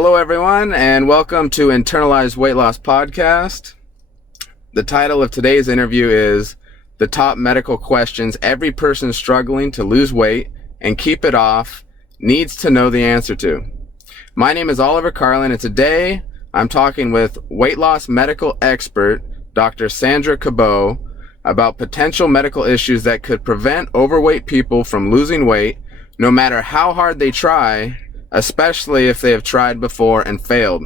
Hello, everyone, and welcome to Internalized Weight Loss Podcast. The title of today's interview is The Top Medical Questions Every Person Struggling to Lose Weight and Keep It Off Needs to Know the Answer to. My name is Oliver Carlin, and today I'm talking with weight loss medical expert Dr. Sandra Cabot about potential medical issues that could prevent overweight people from losing weight no matter how hard they try, especially if they have tried before and failed.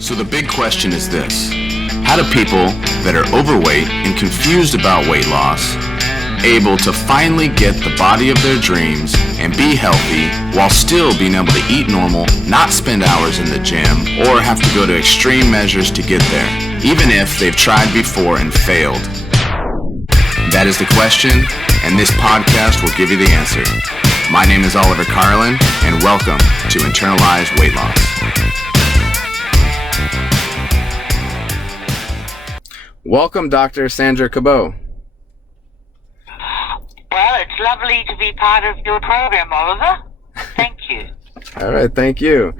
So the big question is this: how do people that are overweight and confused about weight loss able to finally get the body of their dreams and be healthy while still being able to eat normal, not spend hours in the gym, or have to go to extreme measures to get there, even if they've tried before and failed? That is the question, and this podcast will give you the answer. My name is Oliver Carlin, and welcome to Internalized Weight Loss. Welcome, Dr. Sandra Cabot. Well, it's lovely to be part of your program, Oliver. Thank you. All right, thank you.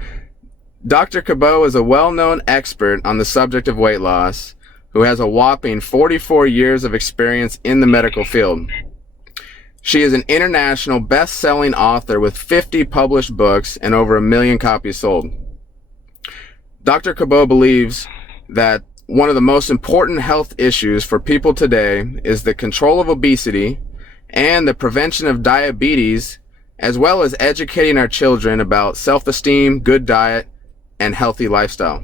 Dr. Cabot is a well-known expert on the subject of weight loss who has a whopping 44 years of experience in the medical field. She is an international best-selling author with 50 published books and over 1 million copies sold. Dr. Cabot believes that one of the most important health issues for people today is the control of obesity and the prevention of diabetes, as well as educating our children about self-esteem, good diet, and healthy lifestyle.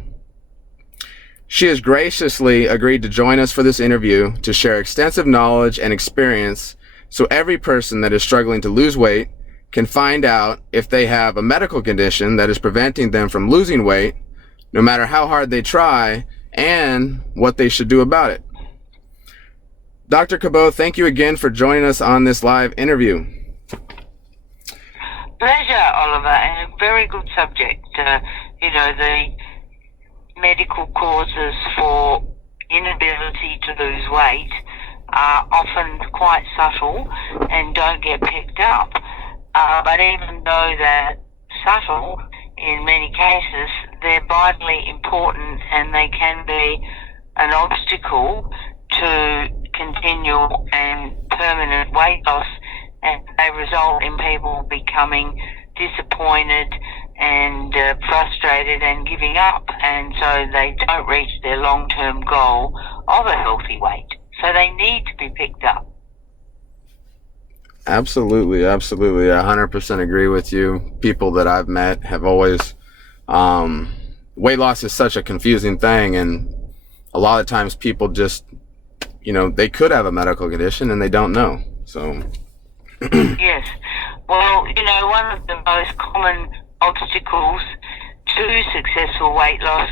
She has graciously agreed to join us for this interview to share extensive knowledge and experience so every person that is struggling to lose weight can find out if they have a medical condition that is preventing them from losing weight, no matter how hard they try, and what they should do about it. Dr. Cabot, thank you again for joining us on this live interview. Pleasure, Oliver, and a very good subject. The medical causes for inability to lose weight are often quite subtle and don't get picked up. But even though they're subtle, in many cases, they're vitally important, and they can be an obstacle to continue and permanent weight loss, and they result in people becoming disappointed and frustrated and giving up, and so they don't reach their long-term goal of a healthy weight. So they need to be picked up. Absolutely. I 100% agree with you. People that I've met have always, weight loss is such a confusing thing, and a lot of times people just, they could have a medical condition and they don't know. So. Yes. Well, one of the most common obstacles to successful weight loss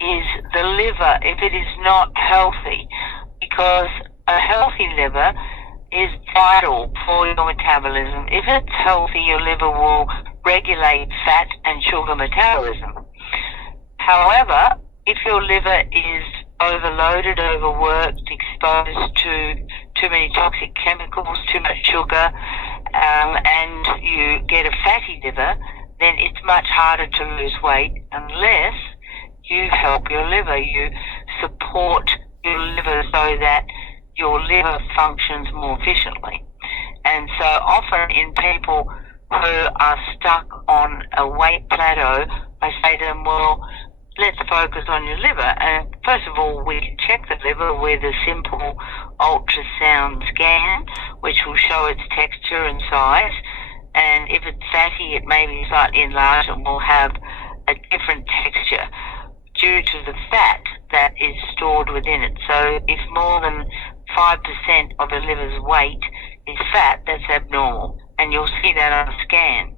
is the liver, if it is not healthy, because a healthy liver is vital for your metabolism. If it's healthy, your liver will regulate fat and sugar metabolism. However, if your liver is overloaded, overworked, exposed to too many toxic chemicals, too much sugar, and you get a fatty liver, then it's much harder to lose weight unless you help your liver, you support your liver so that your liver functions more efficiently. And so often in people who are stuck on a weight plateau, I say to them, well, let's focus on your liver. And first of all, we can check the liver with a simple ultrasound scan, which will show its texture and size. And if it's fatty, it may be slightly enlarged and will have a different texture due to the fat that is stored within it. So if more than 5% of the liver's weight is fat, that's abnormal, and you'll see that on a scan.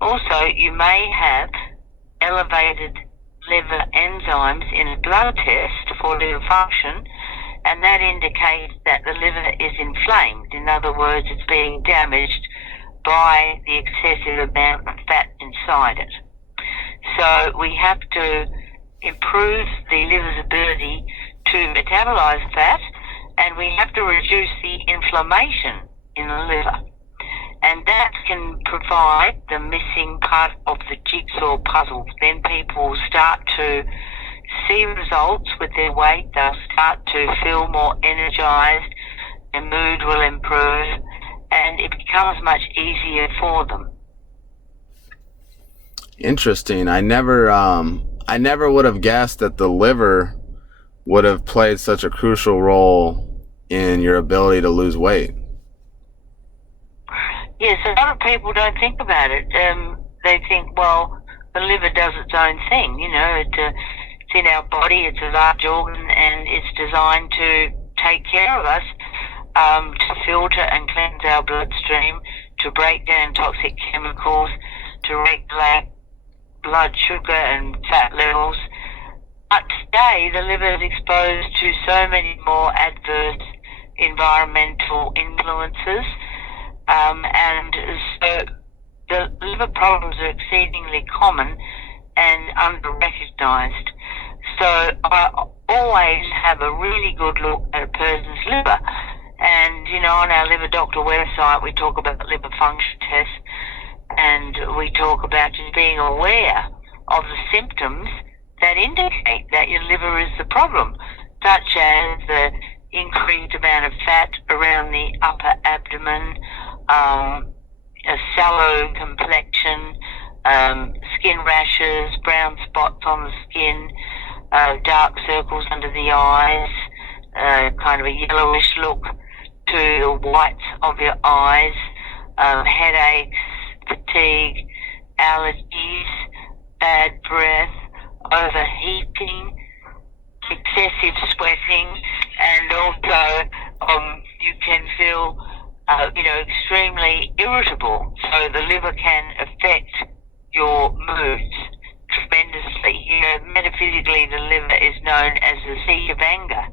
Also, you may have elevated liver enzymes in a blood test for liver function, and that indicates that the liver is inflamed. In other words, it's being damaged by the excessive amount of fat inside it. So we have to improve the liver's ability to metabolize fat, and we have to reduce the inflammation in the liver. And that can provide the missing part of the jigsaw puzzle. Then people start to see results with their weight. They'll start to feel more energized. Their mood will improve, and it becomes much easier for them. Interesting. I never would have guessed that the liver would have played such a crucial role in your ability to lose weight. Yes, a lot of people don't think about it. They think, well, the liver does its own thing. It's in our body. It's a large organ, and it's designed to take care of us, to filter and cleanse our bloodstream, to break down toxic chemicals, to regulate blood sugar and fat levels. But today, the liver is exposed to so many more adverse environmental influences, and so the liver problems are exceedingly common and under-recognised. So I always have a really good look at a person's liver. And, on our Liver Doctor website, we talk about liver function tests, and we talk about just being aware of the symptoms that indicate that your liver is the problem, such as the increased amount of fat around the upper abdomen, a sallow complexion, skin rashes, brown spots on the skin, dark circles under the eyes, kind of a yellowish look to the whites of your eyes, headaches, fatigue, allergies, bad breath, overheating, excessive sweating, and also you can feel extremely irritable. So the liver can affect your moods tremendously. Metaphysically, the liver is known as the seat of anger.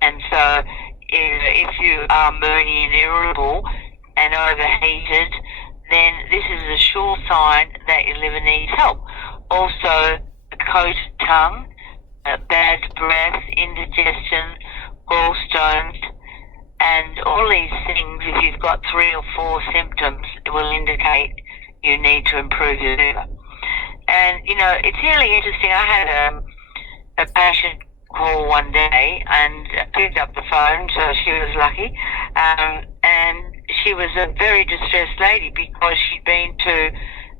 And so if you are moody and irritable and overheated, then this is a sure sign that your liver needs help. Also, a coated tongue, bad breath, indigestion, gallstones, and all these things, if you've got 3 or 4 symptoms, it will indicate you need to improve your liver. And, it's really interesting. I had a patient call one day and picked up the phone, so she was lucky. And she was a very distressed lady because she'd been to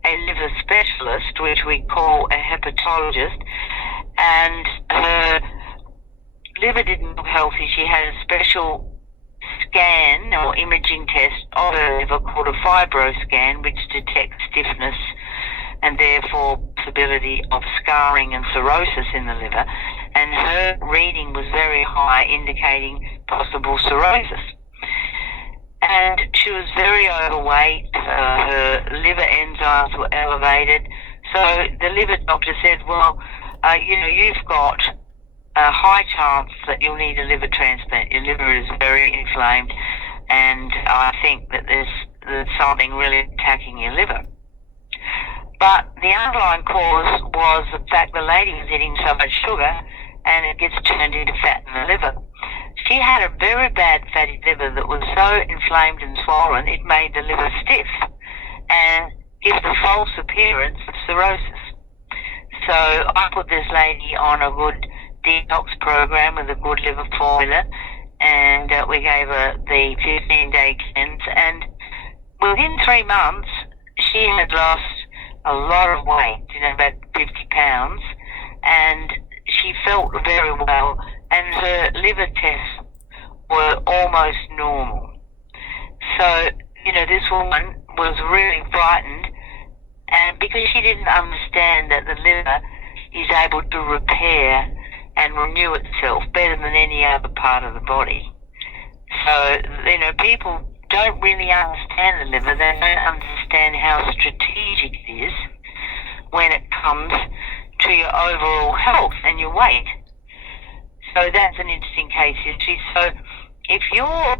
a liver specialist, which we call a hepatologist, and her liver didn't look healthy. She had a special scan or imaging test of her liver called a fibroscan, which detects stiffness and therefore possibility of scarring and cirrhosis in the liver. And her reading was very high, indicating possible cirrhosis. And she was very overweight. Her liver enzymes were elevated. So the liver doctor said, well, you've got a high chance that you'll need a liver transplant. Your liver is very inflamed, and I think that there's something really attacking your liver. But the underlying cause was the fact the lady was eating so much sugar, and it gets turned into fat in the liver. She had a very bad fatty liver that was so inflamed and swollen it made the liver stiff and gives the false appearance of cirrhosis. So I put this lady on a good detox program with a good liver formula, and we gave her the 15-day cleanse, and within 3 months she had lost a lot of weight, about 50 pounds, and she felt very well, and her liver tests were almost normal. So, this woman was really frightened, and because she didn't understand that the liver is able to repair and renew itself better than any other part of the body. So, people don't really understand the liver. They don't understand how strategic it is when it comes to your overall health and your weight. So that's an interesting case history. So if you're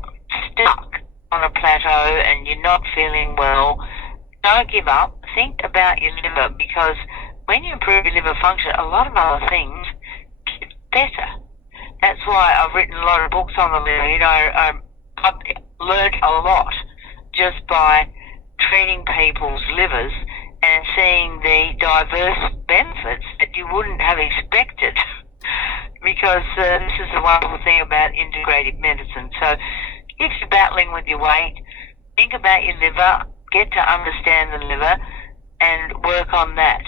stuck on a plateau and you're not feeling well, don't give up. Think about your liver, because when you improve your liver function, a lot of other things get better. That's why I've written a lot of books on the liver. I've learned a lot just by treating people's livers and seeing the diverse benefits that you wouldn't have expected. Because this is the wonderful thing about integrative medicine. So if you're battling with your weight, think about your liver, get to understand the liver, and work on that.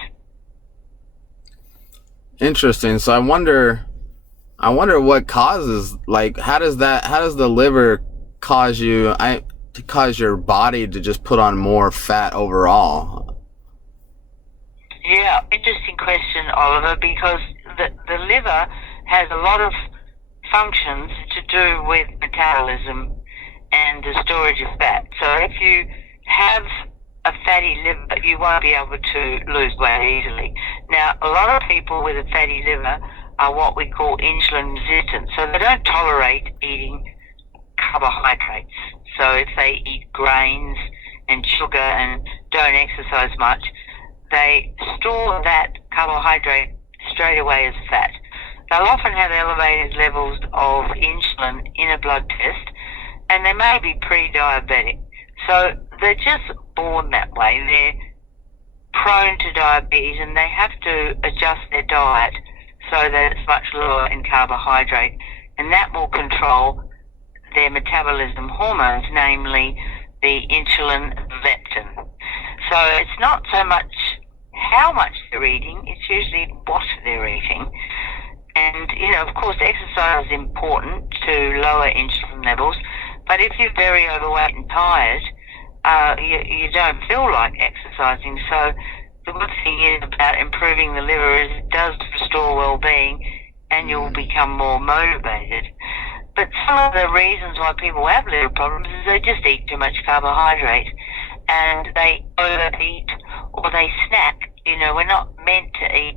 Interesting. So I wonder what causes, like, how does the liver cause your body to just put on more fat overall? Yeah, interesting question, Oliver, because the liver has a lot of functions to do with metabolism and the storage of fat. So if you have a fatty liver, you won't be able to lose weight easily. Now, a lot of people with a fatty liver are what we call insulin resistant, so they don't tolerate eating carbohydrates. So if they eat grains and sugar and don't exercise much, they store that carbohydrate straight away as fat. They'll often have elevated levels of insulin in a blood test, and they may be pre-diabetic. So they're just born that way. They're prone to diabetes, and they have to adjust their diet so that it's much lower in carbohydrate, and that will control their metabolism hormones, namely the insulin and leptin. So it's not so much how much they're eating, it's usually what they're eating. And, of course, exercise is important to lower insulin levels, but if you're very overweight and tired, you don't feel like exercising. So the good thing is about improving the liver is it does restore well-being, and you'll become more motivated. But some of the reasons why people have liver problems is they just eat too much carbohydrate, and they overeat or they snack. We're not meant to eat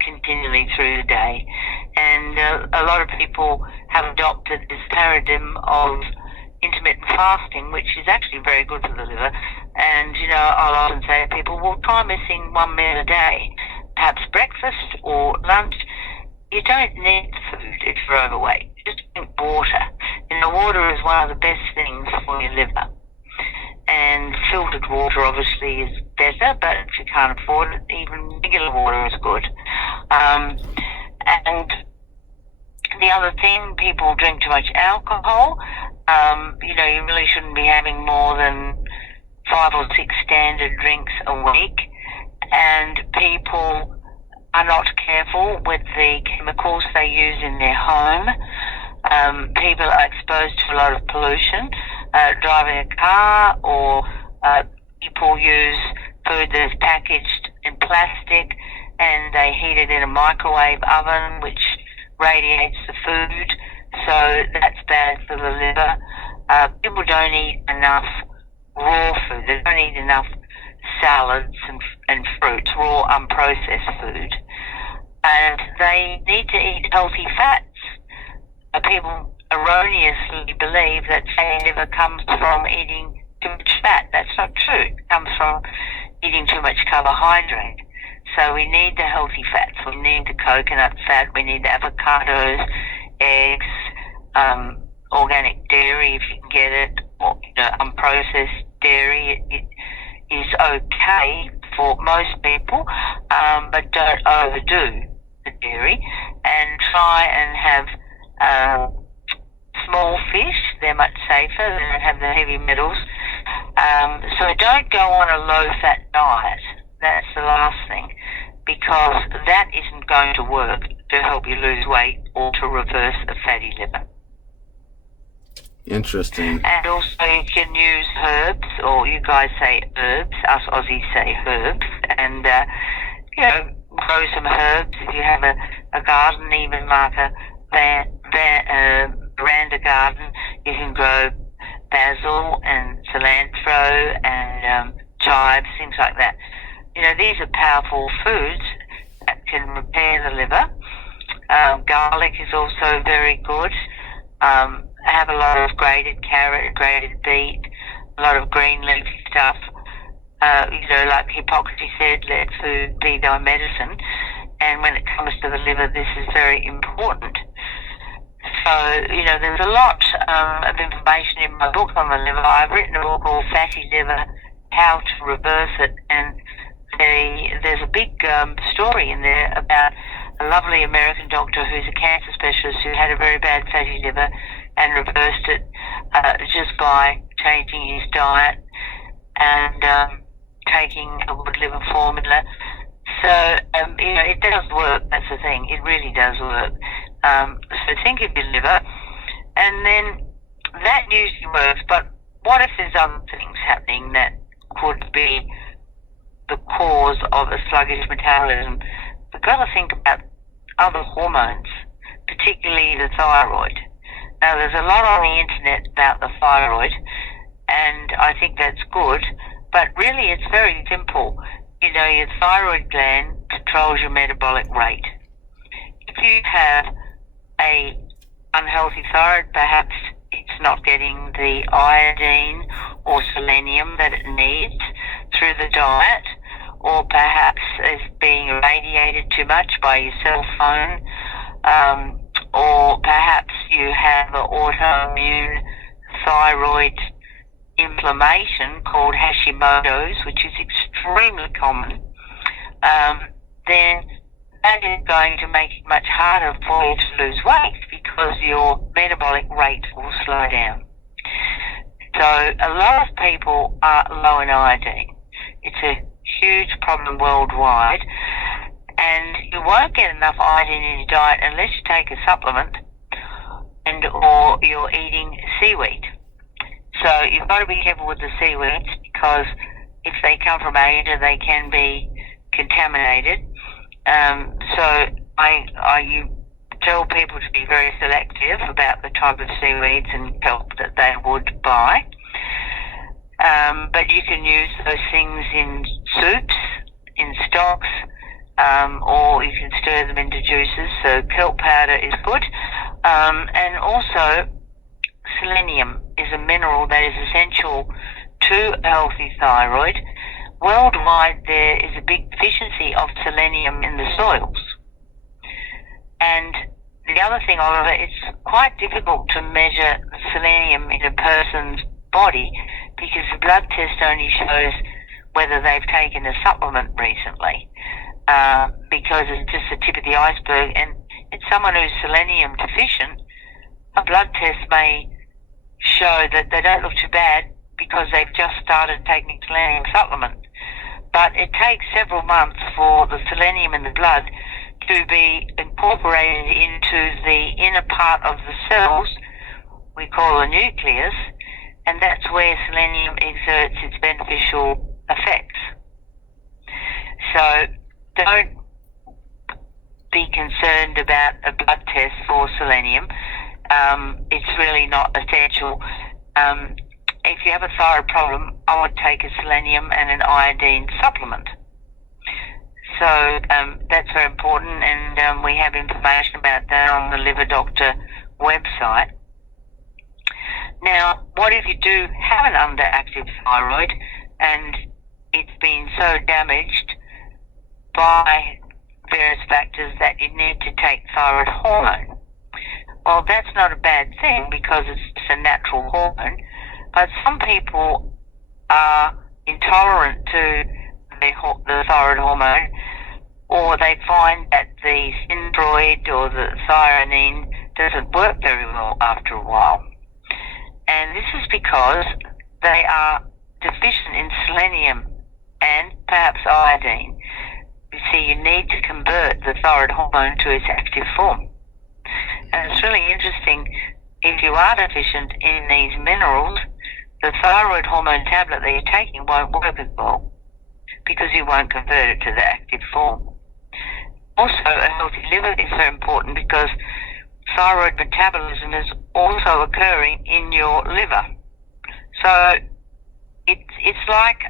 continually through the day, and a lot of people have adopted this paradigm of intermittent fasting, which is actually very good for the liver. And I'll often say to people, well, try missing 1 meal a day, perhaps breakfast or lunch. You don't need food if you're overweight. Just drink water. Water is one of the best things for your liver. And filtered water obviously is better, but if you can't afford it, even regular water is good. And the other thing, people drink too much alcohol. You really shouldn't be having more than 5 or 6 standard drinks a week. And people are not careful with the chemicals they use in their home. People are exposed to a lot of pollution, driving a car, or people use food that is packaged in plastic and they heat it in a microwave oven, which radiates the food, so that's bad for the liver. People don't eat enough raw food. They don't eat enough salads and fruits, raw, unprocessed food. And they need to eat healthy fats. People erroneously believe that fatty liver comes from eating too much fat. That's not true. It comes from eating too much carbohydrate. So we need the healthy fats. We need the coconut fat. We need the avocados, eggs, organic dairy if you can get it, or unprocessed dairy. It is okay for most people, but don't overdo the dairy, and try and have small fish. They're much safer. They don't have the heavy metals. So don't go on a low-fat diet. That's the last thing, because that isn't going to work to help you lose weight or to reverse a fatty liver. Interesting. And also you can use herbs, or you guys say herbs, us Aussies say herbs, and grow some herbs. If you have a garden, even like a veranda garden, you can grow basil and cilantro and chives, things like that. These are powerful foods that can repair the liver. Garlic is also very good. Have a lot of grated carrot, grated beet, a lot of green leafy stuff. Like Hippocrates said, let food be thy medicine. And when it comes to the liver, this is very important. there's a lot of information in my book on the liver. I've written a book called Fatty Liver, How to Reverse It, and there's a big story in there about a lovely American doctor who's a cancer specialist who had a very bad fatty liver and reversed it just by changing his diet and taking a good liver formula. So, it does work. That's the thing. It really does work. So think of your liver, and then that usually works. But what if there's other things happening that could be the cause of a sluggish metabolism? We've got to think about other hormones, particularly the thyroid. Now, there's a lot on the internet about the thyroid, and I think that's good, but really it's very simple. Your thyroid gland controls your metabolic rate. If you have a unhealthy thyroid, perhaps it's not getting the iodine or selenium that it needs through the diet, or perhaps it's being irradiated too much by your cell phone, or perhaps you have an autoimmune thyroid inflammation called Hashimoto's, which is extremely common, then that is going to make it much harder for you to lose weight because your metabolic rate will slow down. So a lot of people are low in iodine. It's a huge problem worldwide, and you won't get enough iodine in your diet unless you take a supplement or you're eating seaweed. So you've got to be careful with the seaweeds, because if they come from Asia, they can be contaminated. So I tell people to be very selective about the type of seaweeds and kelp that they would buy. But you can use those things in soups, in stocks, or you can stir them into juices. So kelp powder is good. And also, selenium is a mineral that is essential to a healthy thyroid. Worldwide, there is a big deficiency of selenium in the soils. And the other thing, Oliver, it's quite difficult to measure selenium in a person's body because the blood test only shows whether they've taken a supplement recently, because it's just the tip of the iceberg. And in someone who's selenium deficient, a blood test may show that they don't look too bad because they've just started taking selenium supplement. But it takes several months for the selenium in the blood to be incorporated into the inner part of the cells we call the nucleus, and that's where selenium exerts its beneficial effects. So don't be concerned about a blood test for selenium. It's really not essential. If you have a thyroid problem, I would take a selenium and an iodine supplement. So that's very important, and we have information about that on the Liver Doctor website. Now, what if you do have an underactive thyroid and it's been so damaged by various factors that you need to take thyroid hormone? Well, that's not a bad thing because it's a natural hormone, but some people are intolerant to the thyroid hormone, or they find that the Synthroid or the threonine doesn't work very well after a while. And this is because they are deficient in selenium and perhaps iodine. You see, you need to convert the thyroid hormone to its active form. And it's really interesting, if you are deficient in these minerals, the thyroid hormone tablet that you're taking won't work as well because you won't convert it to the active form. Also, a healthy liver is very important because thyroid metabolism is also occurring in your liver. So it's like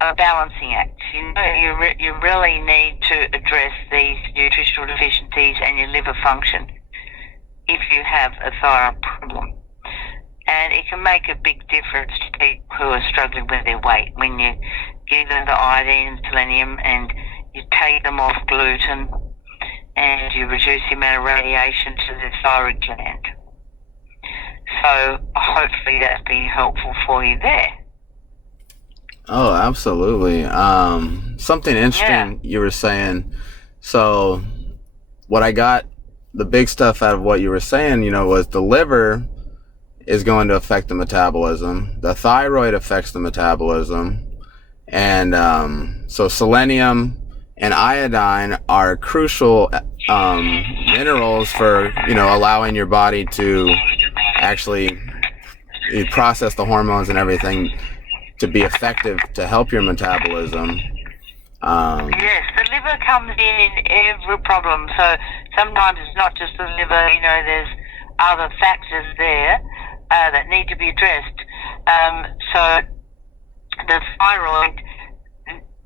a balancing act. You really need to address these nutritional deficiencies and your liver function if you have a thyroid problem. And it can make a big difference to people who are struggling with their weight when you give them the iodine and selenium and you take them off gluten and you reduce the amount of radiation to the thyroid gland. So hopefully that's been helpful for you there. Oh, absolutely. Something interesting you were saying. So what I got, the big stuff out of what you were saying, was the liver is going to affect the metabolism. The thyroid affects the metabolism. And so selenium and iodine are crucial minerals for, allowing your body to actually process the hormones and everything to be effective to help your metabolism. Yes, the liver comes in every problem. So sometimes it's not just the liver, there's other factors there that need to be addressed. So the thyroid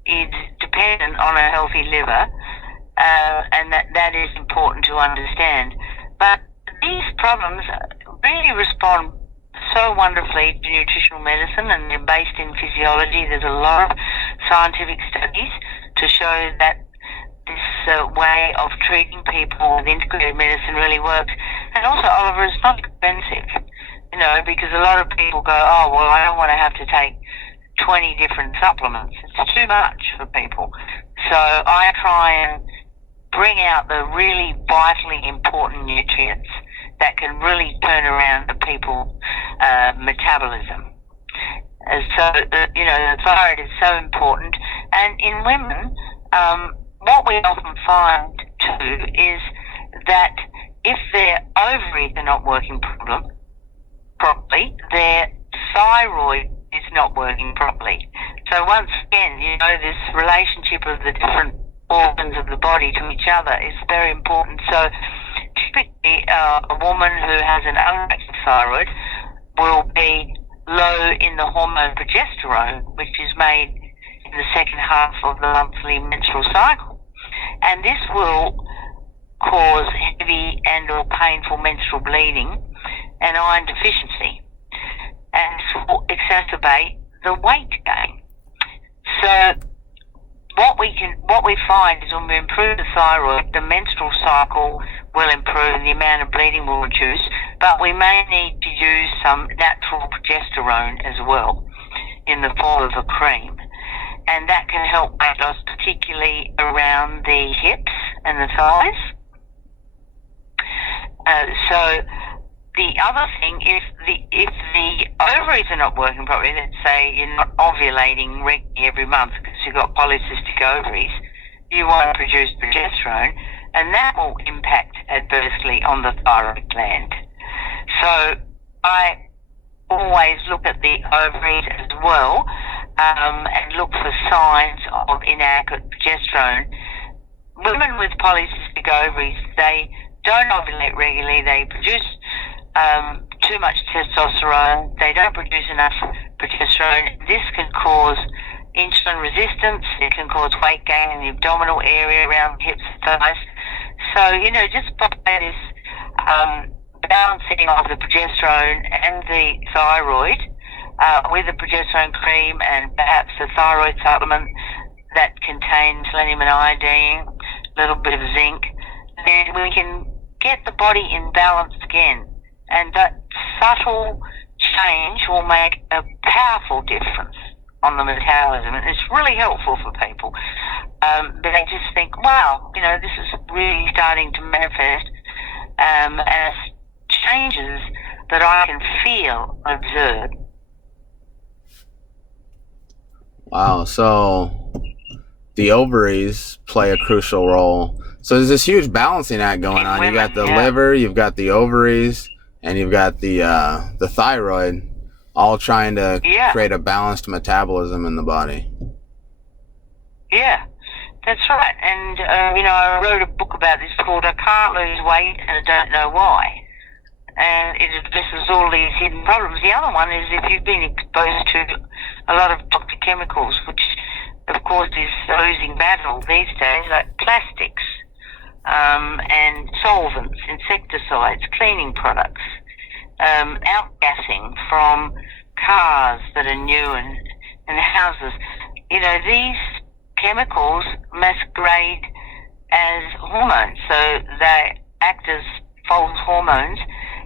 is dependent on a healthy liver, and that is important to understand. But these problems really respond so wonderfully to nutritional medicine, and they're based in physiology. There's a lot of scientific studies to show that this way of treating people with integrated medicine really works. And also, Oliver, it's not expensive, because a lot of people go, oh, well, I don't want to have to take 20 different supplements. It's too much for people. So I try and bring out the really vitally important nutrients that can really turn around the people's metabolism. And so, the thyroid is so important. And in women, what we often find too is that if their ovaries are not working properly, their thyroid is not working properly. So once again, this relationship of the different organs of the body to each other is very important. So typically, a woman who has an unactive thyroid will be low in the hormone progesterone, which is made in the second half of the monthly menstrual cycle. And this will cause heavy and or painful menstrual bleeding and iron deficiency. And this will exacerbate the weight gain. So what we find is when we improve the thyroid, the menstrual cycle will improve and the amount of bleeding will reduce, but we may need to use some natural progesterone as well in the form of a cream. And that can help weight loss, particularly around the hips and the thighs. So the other thing, if the ovaries are not working properly, let's say you're not ovulating regularly every month because you've got polycystic ovaries, you won't produce progesterone, and that will impact adversely on the thyroid gland. So I always look at the ovaries as well, and look for signs of inadequate progesterone. Women with polycystic ovaries, they don't ovulate regularly, they produce too much testosterone, they don't produce enough progesterone. This can cause insulin resistance, it can cause weight gain in the abdominal area around the hips and thighs. So, just by this balancing of the progesterone and the thyroid with a progesterone cream and perhaps a thyroid supplement that contains selenium and iodine, a little bit of zinc, then we can get the body in balance again. And that subtle change will make a powerful difference on the metabolism. And it's really helpful for people. But they just think, wow, this is really starting to manifest as changes that I can feel and observe. Wow, so the ovaries play a crucial role. So there's this huge balancing act going on. You got the liver, you've got the ovaries, and you've got the thyroid, all trying to create a balanced metabolism in the body. Yeah, that's right. And, I wrote a book about this called I Can't Lose Weight and I Don't Know Why. And it addresses all these hidden problems. The other one is if you've been exposed to a lot of toxic chemicals, which, of course, is a losing battle these days, like plastics, and solvents, insecticides, cleaning products, outgassing from cars that are new and houses. These chemicals masquerade as hormones. So they act as false hormones,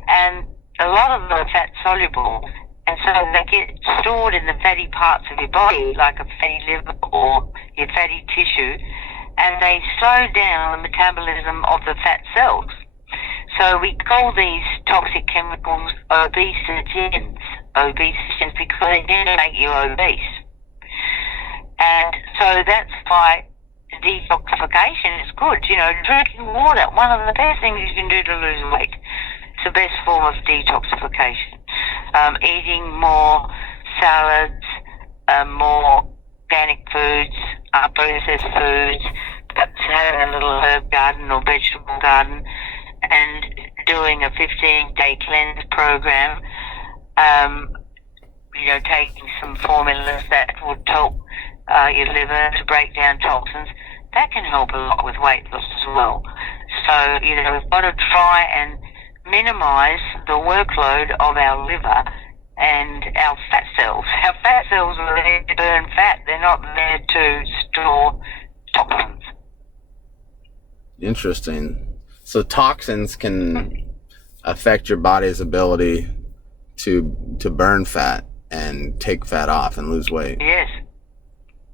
and a lot of them are fat soluble, and so they get stored in the fatty parts of your body, like a fatty liver or your fatty tissue, and they slow down the metabolism of the fat cells. So we call these toxic chemicals obesogens because they tend to make you obese. And so that's why detoxification is good. You know, drinking water, one of the best things you can do to lose weight. It's the best form of detoxification. Eating more salads, more organic foods, processed foods, perhaps having a little herb garden or vegetable garden, and doing a 15-day cleanse program. You know, taking some formulas that would help your liver to break down toxins. That can help a lot with weight loss as well. So, you know, we've got to try and minimize the workload of our liver and our fat cells. Our fat cells are there to burn fat. They're not there to store toxins. Interesting. So toxins can affect your body's ability to burn fat and take fat off and lose weight. Yes,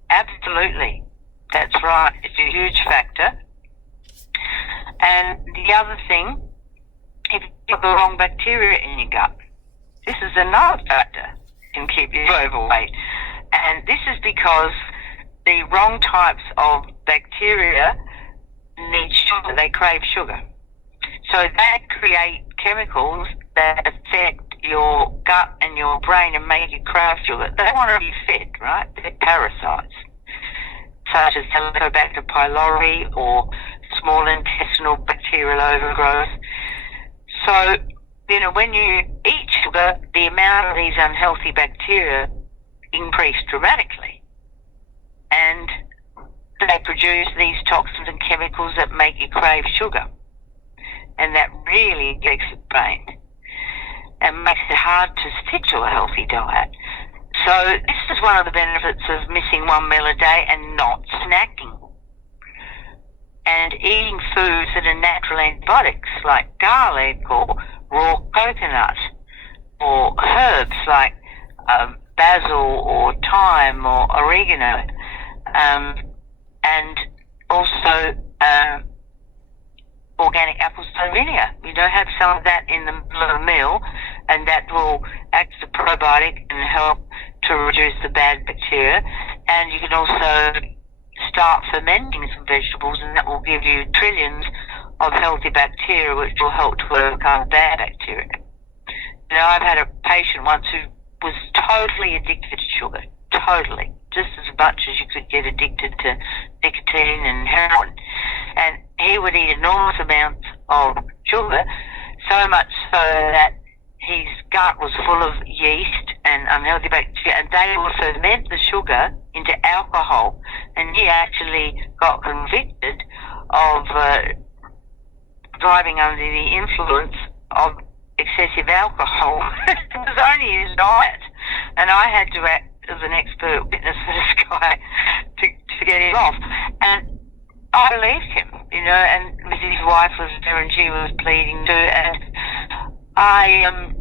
absolutely. That's right. It's a huge factor. And the other thing, if you've got the wrong bacteria in your gut, this is another factor in keeping you overweight. And this is because the wrong types of bacteria need sugar. They crave sugar. So that create chemicals that affect your gut and your brain and make you crave sugar. They want to be fed, right? They're parasites, such as Helicobacter pylori or small intestinal bacterial overgrowth. So, you know, when you eat sugar, the amount of these unhealthy bacteria increase dramatically. And they produce these toxins and chemicals that make you crave sugar. And that really affects the brain and makes it hard to stick to a healthy diet. So this is one of the benefits of missing one meal a day and not snacking. And eating foods that are natural antibiotics like garlic or raw coconut or herbs like basil or thyme or oregano, and also organic apple cider vinegar. You know, have some of that in the middle of a meal, and that will act as a probiotic and help to reduce the bad bacteria. And you can also start fermenting some vegetables, and that will give you trillions of healthy bacteria, which will help to overcome bad bacteria. You know, I've had a patient once who was totally addicted to sugar, totally, just as much as you could get addicted to nicotine and heroin. And he would eat enormous amounts of sugar, so much so that his gut was full of yeast and unhealthy bacteria, and they would ferment the sugar into alcohol, and he actually got convicted of driving under the influence of excessive alcohol. It was only his diet, and I had to act as an expert witness for this guy to get him off. And I believed him, you know, and his wife was there and she was bleeding too, and I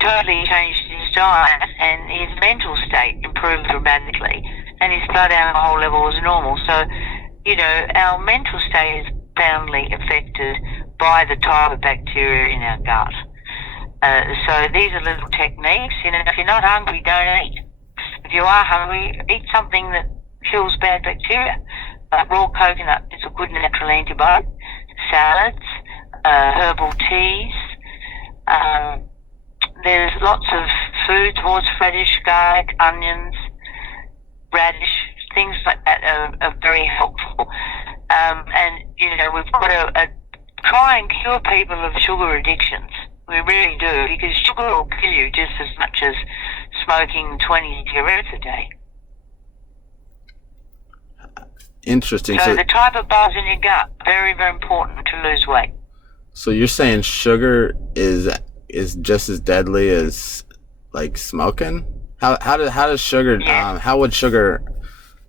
totally changed his diet, and his mental state improved dramatically, and his blood alcohol level was normal. So, you know, our mental state is profoundly affected by the type of bacteria in our gut. So these are little techniques. You know, if you're not hungry, don't eat. If you are hungry, eat something that kills bad bacteria. Raw coconut is a good natural antibiotic. Salads, herbal teas. There's lots of foods, horseradish, garlic, onions, radish, things like that are very helpful. And, you know, we've got to try and cure people of sugar addictions. We really do, because sugar will kill you just as much as smoking 20 cigarettes a day. Interesting. So the type of bugs in your gut, very, very important to lose weight. So you're saying sugar is just as deadly as like smoking? How does sugar? Yeah. How would sugar,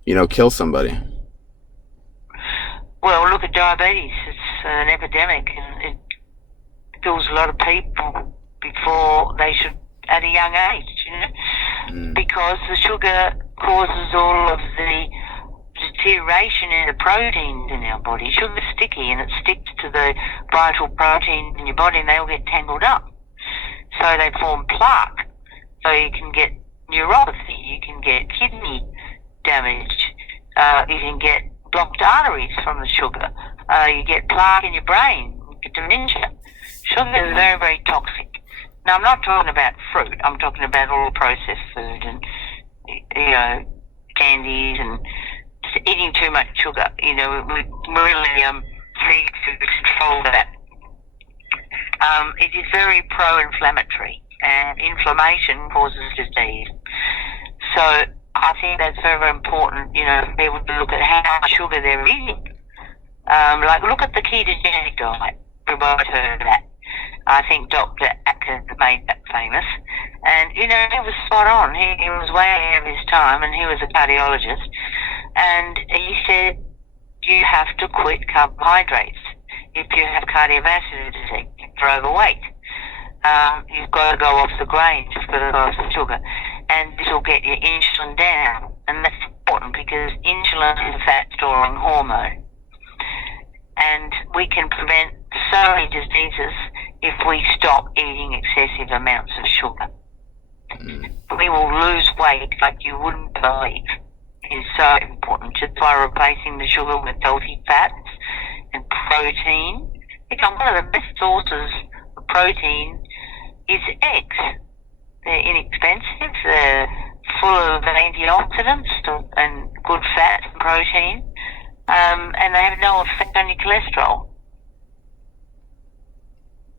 you know, kill somebody? Well, look at diabetes. It's an epidemic, and it kills a lot of people before they should, at a young age, because the sugar causes all of the deterioration in the proteins in our body. Sugar's sticky, and it sticks to the vital proteins in your body, and they all get tangled up. So they form plaque. So you can get neuropathy, you can get kidney damage, you can get blocked arteries from the sugar, you get plaque in your brain, you get dementia. Sugar is very, very toxic. Now, I'm not talking about fruit. I'm talking about all processed food and, candies and just eating too much sugar. We really need to control that. It is very pro-inflammatory, and inflammation causes disease. So I think that's very, very important, for people to look at how much sugar they're eating. Look at the ketogenic diet. Everybody's heard of that. I think Dr. Atkins made that famous. And, he was spot on. He was way ahead of his time, and he was a cardiologist. And he said, you have to quit carbohydrates if you have cardiovascular disease, if you're overweight. You've got to go off the grains, you've got to go off the sugar. And this will get your insulin down. And that's important because insulin is a fat-storing hormone. And we can prevent so many diseases if we stop eating excessive amounts of sugar. We will lose weight like you wouldn't believe. It is so important just by replacing the sugar with healthy fats and protein. One of the best sources of protein is eggs. They're inexpensive, they're full of antioxidants and good fat and protein, and they have no effect on your cholesterol.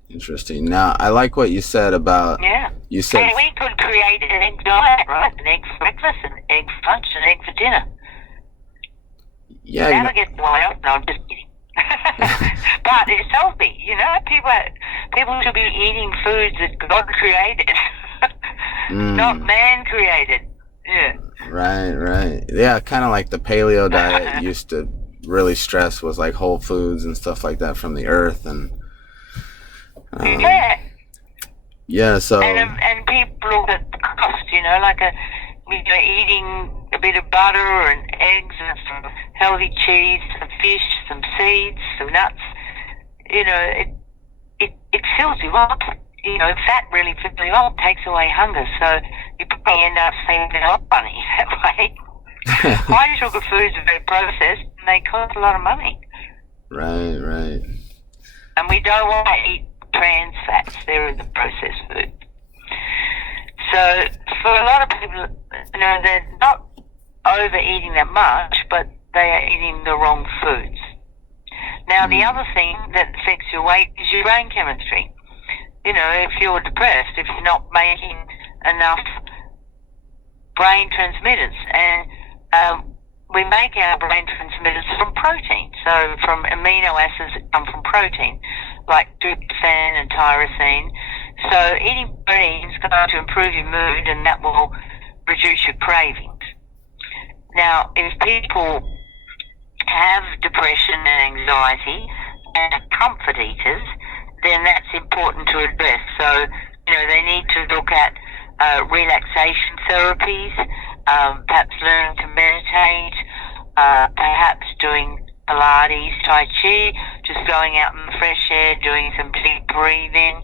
Interesting. Now, I like what you said about... Yeah. You said... And we could create an egg diet, right? An egg for breakfast, an egg for lunch, an egg for dinner. Yeah. That'll get wild. No, I'm just kidding. But it's healthy, People should be eating foods that God created, not man created. Yeah. Right. Yeah, kind of like the paleo diet used to really stress was like whole foods and stuff like that from the earth, and so and people look at the cost, eating a bit of butter and eggs and some healthy cheese, some fish, some seeds, some nuts. It fills you up. Fat really fills you up, takes away hunger, so you probably end up saving a lot of money that way. High sugar foods are very processed and they cost a lot of money. Right. And we don't want to eat trans fats. They're in the processed food. So for a lot of people, they're not overeating that much, but they are eating the wrong foods. Now, the other thing that affects your weight is your brain chemistry. If you're depressed, if you're not making enough brain transmitters, and we make our brain transmitters from protein, so from amino acids that come from protein, like tryptophan and tyrosine. So eating protein is going to improve your mood, and that will reduce your cravings. Now, if people have depression and anxiety and are comfort eaters, then that's important to address. So, they need to look at relaxation therapies, perhaps learning to meditate, perhaps doing Pilates, Tai Chi, just going out in the fresh air, doing some deep breathing,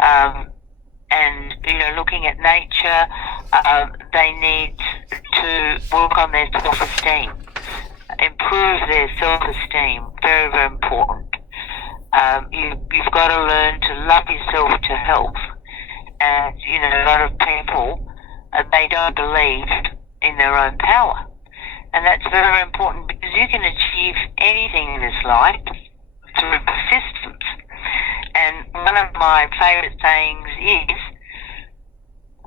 and, looking at nature. They need to work on their self-esteem, improve their self-esteem, very, very important. You've got to learn to love yourself to health. And, a lot of people, they don't believe in their own power. And that's very, very important because you can achieve anything in this life through persistence. And one of my favourite sayings is,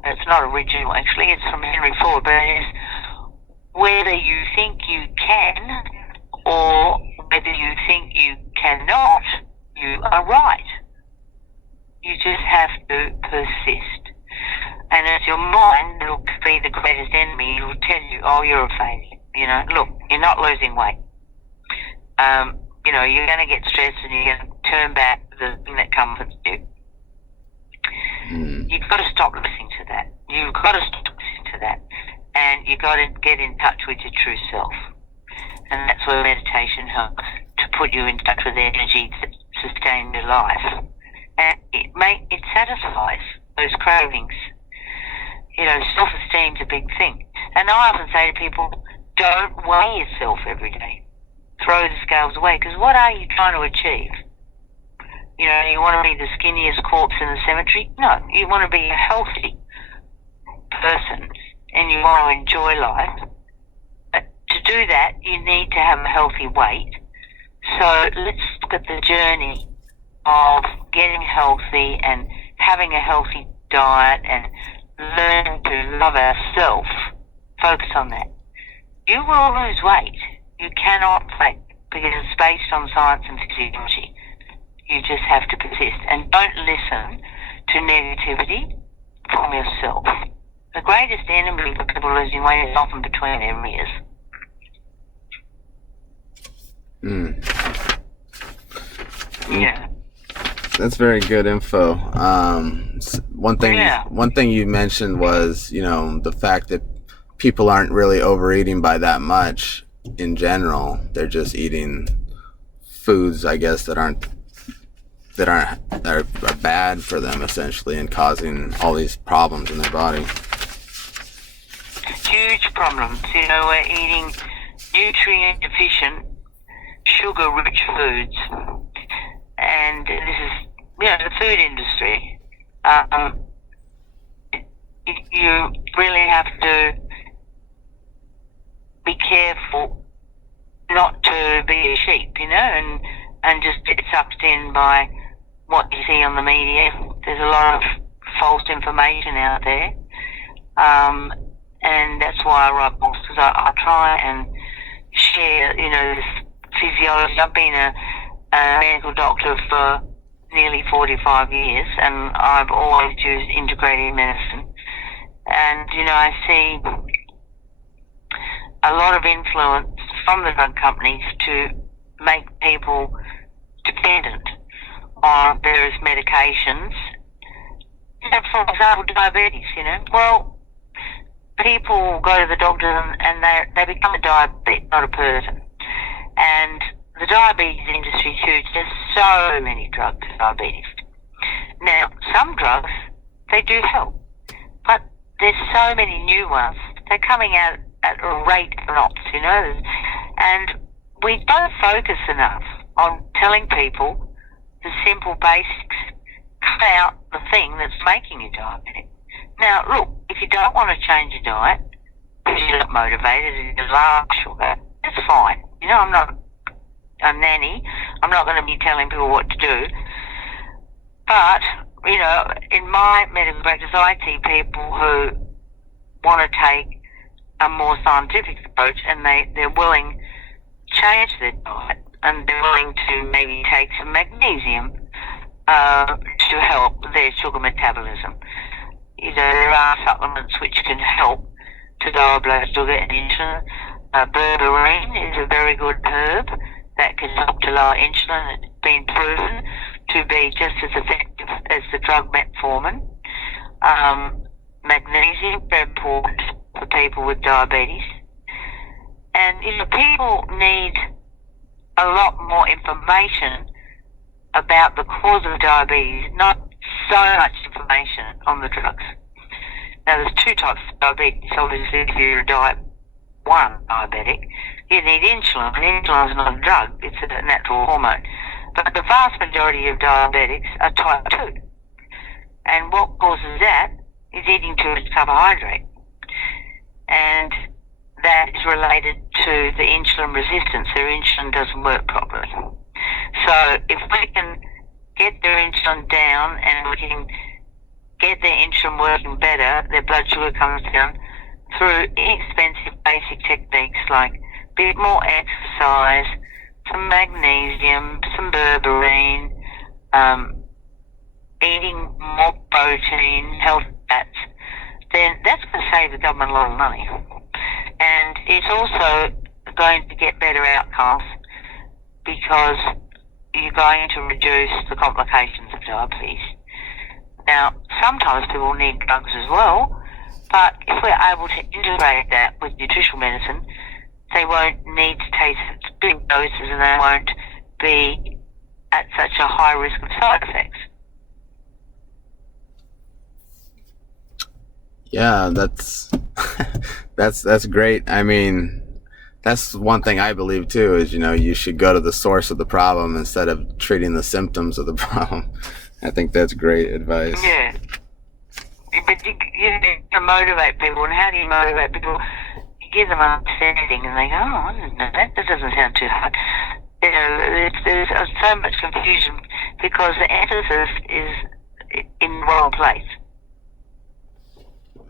it's not original actually, it's from Henry Ford, but it is, whether you think you can or whether you think you cannot, you are right. You just have to persist. And it's your mind that will be the greatest enemy. It will tell you, oh, you're a failure. Look, you're not losing weight. you're going to get stressed and you're going to turn back the thing that comforts you. You've got to stop listening to that. You've got to stop listening to that. And you've got to get in touch with your true self. And that's where meditation helps to put you in touch with the energy that sustains your life. And it satisfies those cravings. Self-esteem's a big thing. And I often say to people, don't weigh yourself every day. Throw the scales away, because what are you trying to achieve? You want to be the skinniest corpse in the cemetery? No, you want to be a healthy person and you want to enjoy life. But to do that, you need to have a healthy weight. So let's look at the journey of getting healthy and having a healthy diet and learning to love ourselves. Focus on that. You will lose weight. You cannot fake, because it's based on science and physiology. You just have to persist, and don't listen to negativity from yourself. The greatest enemy for people losing weight is often between their ears. Yeah. That's very good info. One thing you mentioned was, the fact that people aren't really overeating by that much in general. They're just eating foods, I guess, that are bad for them, essentially, and causing all these problems in their body. Huge problems. We're eating nutrient deficient, sugar-rich foods. And this is, the food industry. You really have to be careful not to be a sheep, and just get sucked in by what you see on the media. There's a lot of false information out there. And that's why I write books, because I try and share, this physiology. I've been a medical doctor for nearly 45 years, and I've always used integrative medicine. And, I see a lot of influence from the drug companies to make people dependent on various medications. For example, diabetes, Well, people go to the doctor and they become a diabetic, not a person. And the diabetes industry is huge. There's so many drugs for diabetes. Now, some drugs, they do help. But there's so many new ones. They're coming out at a rate of knots, And we don't focus enough on telling people the simple basics. Cut out the thing that's making you diabetic. Now, look, if you don't want to change your diet because you're not motivated and you love sugar, that's fine. I'm not a nanny. I'm not going to be telling people what to do. But, in my medical practice, I see people who want to take a more scientific approach, and they're willing to change their diet, and they're willing to maybe take some magnesium to help their sugar metabolism. There are supplements which can help to lower blood sugar and insulin. Berberine is a very good herb that can help to lower insulin. It's been proven to be just as effective as the drug metformin. Magnesium, very important for people with diabetes. And people need a lot more information about the cause of diabetes, not so much information on the drugs. Now, there's two types of diabetes. Obviously, if you're a type 1 diabetic, you need insulin. And insulin is not a drug, it's a natural hormone. But the vast majority of diabetics are type 2. And what causes that is eating too much carbohydrate. And that is related to the insulin resistance. Their insulin doesn't work properly. So if we can get their insulin down and we can get their insulin working better, their blood sugar comes down through inexpensive basic techniques like a bit more exercise, some magnesium, some berberine, eating more protein, healthy fats, then that's going to save the government a lot of money. And it's also going to get better outcomes because you're going to reduce the complications of diabetes. Now, sometimes people need drugs as well, but if we're able to integrate that with nutritional medicine, they won't need to take big doses and they won't be at such a high risk of side effects. Yeah, that's great. I mean, that's one thing I believe too, is, you should go to the source of the problem instead of treating the symptoms of the problem. I think that's great advice. Yeah. But you need to motivate people. And how do you motivate people? You give them understanding and they go, oh, I didn't know that. That doesn't sound too hard. There's so much confusion because the emphasis is in the wrong place.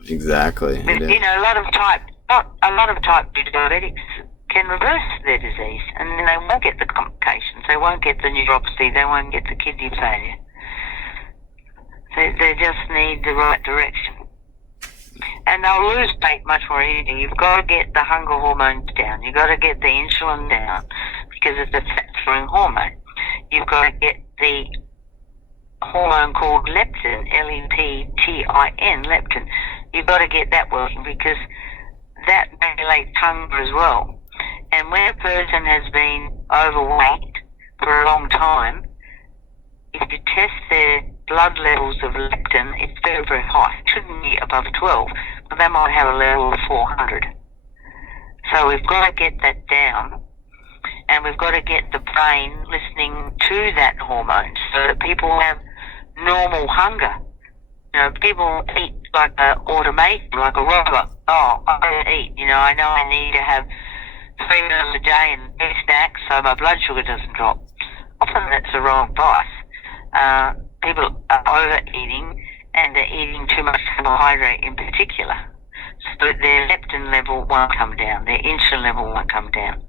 Exactly. But, a lot of type 2 diabetics can reverse their disease, and then they won't get the complications. They won't get the neuropathy. They won't get the kidney failure. They just need the right direction. And they'll lose weight much more easily. You've got to get the hunger hormones down. You've got to get the insulin down because it's a fat-throwing hormone. You've got to get the hormone called leptin, Leptin, leptin. You've got to get that working because that regulates hunger as well. And when a person has been overweight for a long time, if you test their blood levels of leptin, it's very, very high. It shouldn't be above 12, but they might have a level of 400. So we've got to get that down, and we've got to get the brain listening to that hormone so that people have normal hunger. People eat like an automaton, like a robot. Oh, I don't eat. I know I need to have 3 meals a day and 2 snacks so my blood sugar doesn't drop. Often that's the wrong advice. People are overeating and they're eating too much carbohydrate in particular. So their leptin level won't come down, their insulin level won't come down.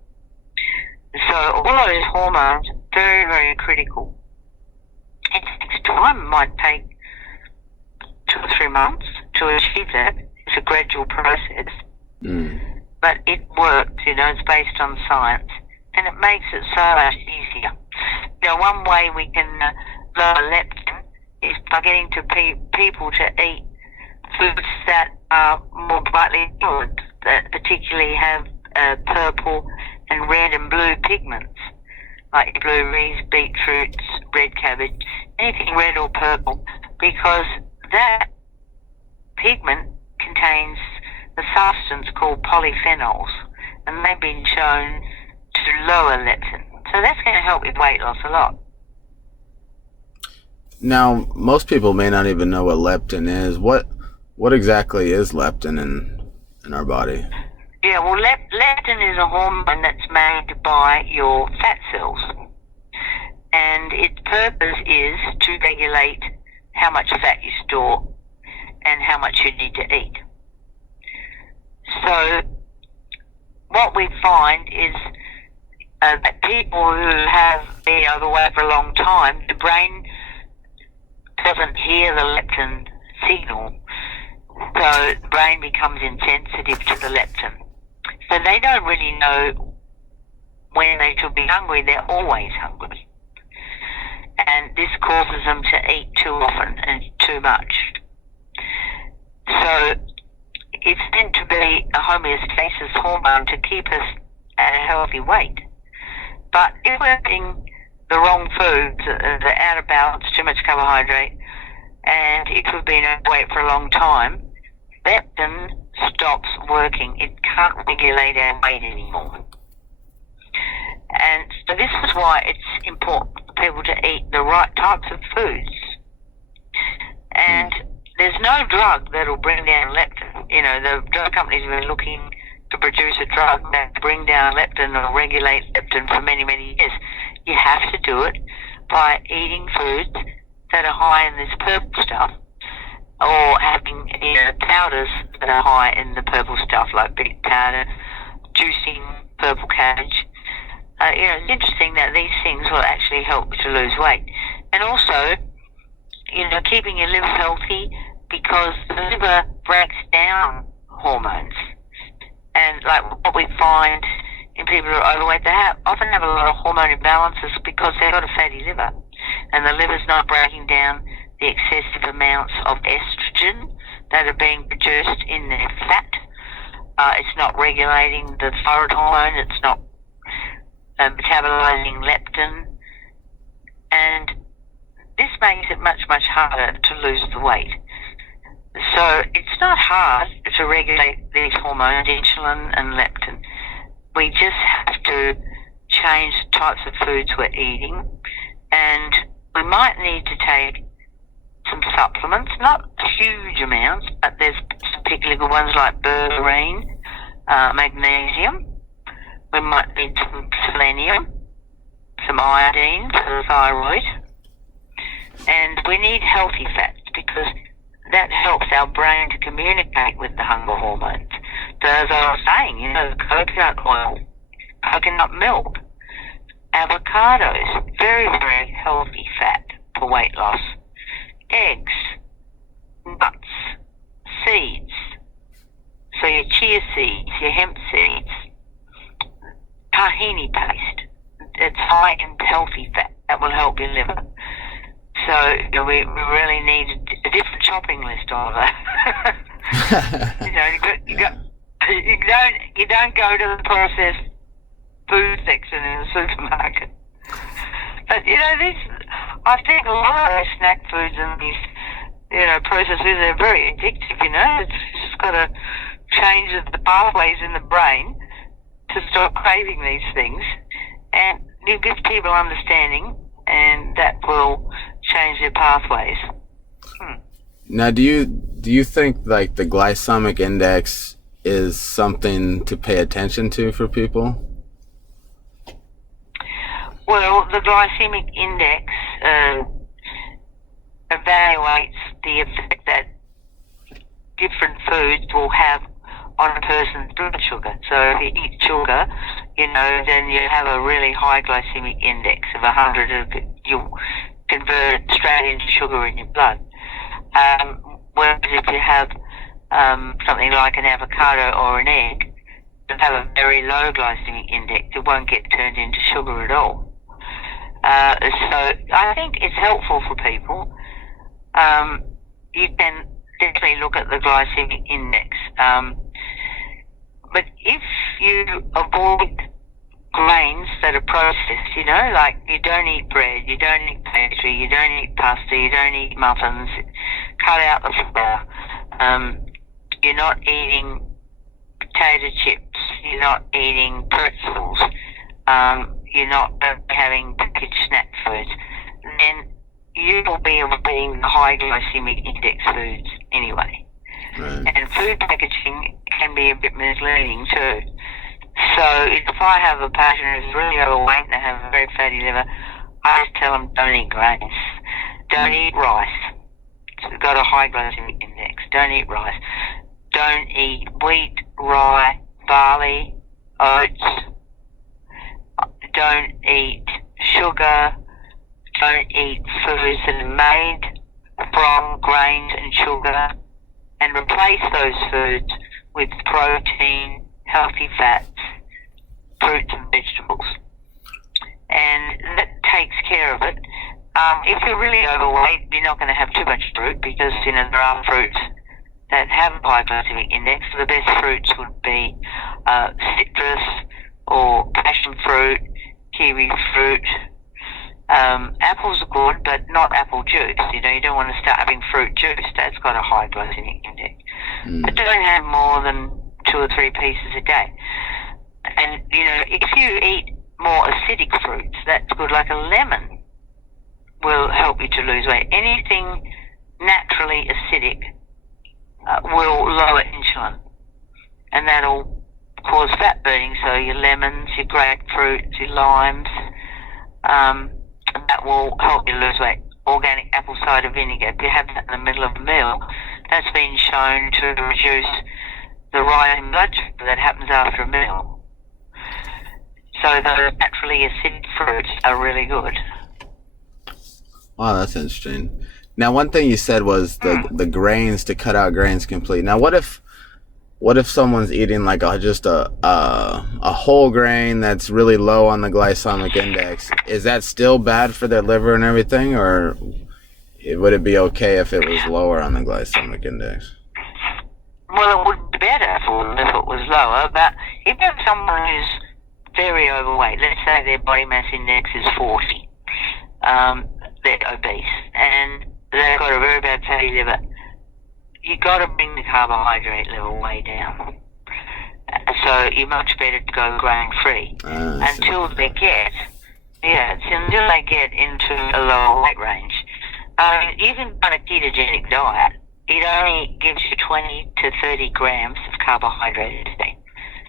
So all those hormones, very, very critical. It takes time. It might take 2 or 3 months to achieve that. It's a gradual process. But it works, it's based on science. And it makes it so much easier. One way we can lower leptin is by getting to people to eat foods that are more brightly colored, that particularly have purple and red and blue pigments, like blueberries, beetroots, red cabbage, anything red or purple, because that pigment contains the substance called polyphenols, and they've been shown to lower leptin. So that's going to help with weight loss a lot. Now, most people may not even know what leptin is. What exactly is leptin in our body? Yeah, well, leptin is a hormone that's made by your fat cells. And its purpose is to regulate how much fat you store and how much you need to eat. So what we find is that people who have been overweight for a long time, the brain doesn't hear the leptin signal, so the brain becomes insensitive to the leptin. So they don't really know when they should be hungry. They're always hungry. And this causes them to eat too often and too much. So it's meant to be a homeostasis hormone to keep us at a healthy weight. But if we're eating the wrong foods, they're out of balance, too much carbohydrate, and if we've been overweight for a long time, leptin stops working. It can't regulate our weight anymore. And so this is why it's important for people to eat the right types of foods. And there's no drug that'll bring down leptin. The drug companies have been looking to produce a drug that bring down leptin or regulate leptin for many, many years. You have to do it by eating foods that are high in this purple stuff, or having powders that are high in the purple stuff, like beet powder, juicing purple cabbage. It's interesting that these things will actually help to lose weight. And also, keeping your liver healthy, because the liver breaks down hormones. And like what we find in people who are overweight, they often have a lot of hormone imbalances because they've got a fatty liver, and the liver's not breaking down the excessive amounts of estrogen that are being produced in their fat. It's not regulating the thyroid hormone. It's not metabolizing leptin, and this makes it much, much harder to lose the weight. So it's not hard to regulate these hormones, insulin and leptin. We just have to change the types of foods we're eating, and we might need to take some supplements, not huge amounts, but there's particularly good ones like berberine, magnesium. We might need some selenium, some iodine for the thyroid, and we need healthy fats because that helps our brain to communicate with the hunger hormones. So as I was saying, coconut oil, coconut milk, avocados, very, very healthy fat for weight loss. Eggs, nuts, seeds, so your chia seeds, your hemp seeds, tahini paste, it's high in healthy fat, that will help your liver. So we really need a different shopping list, Oliver. You don't go to the processed food section in the supermarket. But I think a lot of those snack foods and these, processed foods, they're very addictive. It's just got to change the pathways in the brain to stop craving these things, and you give people understanding, and that will change their pathways. Now, do you think like the glycemic index is something to pay attention to for people? Well, the glycemic index evaluates the effect that different foods will have on a person's blood sugar. So if you eat sugar, then you have a really high glycemic index of 100. You'll convert it straight into sugar in your blood. Whereas if you have something like an avocado or an egg, you'll have a very low glycemic index. It won't get turned into sugar at all. So I think it's helpful for people. You can definitely look at the glycemic index. But if you avoid grains that are processed, like you don't eat bread, you don't eat pastry, you don't eat pasta, you don't eat muffins, cut out the flour, you're not eating potato chips, you're not eating pretzels, you're not having packaged snack foods, then you will be avoiding the high glycemic index foods anyway. Right. And food packaging can be a bit misleading too. So if I have a patient who's really overweight and they have a very fatty liver, I just tell them don't eat grains. Don't eat rice. It's got a high glycemic index. Don't eat rice. Don't eat wheat, rye, barley, oats. Don't eat sugar. Don't eat foods that are made from grains and sugar, and replace those foods with protein, healthy fats, fruits and vegetables. And that takes care of it. If you're really overweight, you're not going to have too much fruit because, there are fruits that have a high glycemic index. The best fruits would be citrus or passion fruit, kiwi fruit. Apples are good, but not apple juice. You don't want to start having fruit juice. That's got a high glycemic index. But don't have more than 2 or 3 pieces a day. And, if you eat more acidic fruits, that's good. Like a lemon will help you to lose weight. Anything naturally acidic will lower insulin, and that'll cause fat burning. So your lemons, your grapefruits, your limes, that will help you lose weight. Organic apple cider vinegar, if you have that in the middle of a meal, that's been shown to reduce the rise in blood sugar that happens after a meal. So those naturally acidic fruits are really good. Wow, that's interesting. Now, one thing you said was the grains, to cut out grains completely. Now, what if what if someone's eating like just a whole grain that's really low on the glycemic index? Is that still bad for their liver and everything, or would it be okay if it was lower on the glycemic index? Well, it would be better for them if it was lower, but if you have someone who's very overweight, let's say their body mass index is 40, they're obese, and they've got a very bad fatty liver, you got to bring the carbohydrate level way down. So you're much better to go grain-free until they get into a lower weight range. Even on a ketogenic diet, it only gives you 20 to 30 grams of carbohydrate a day.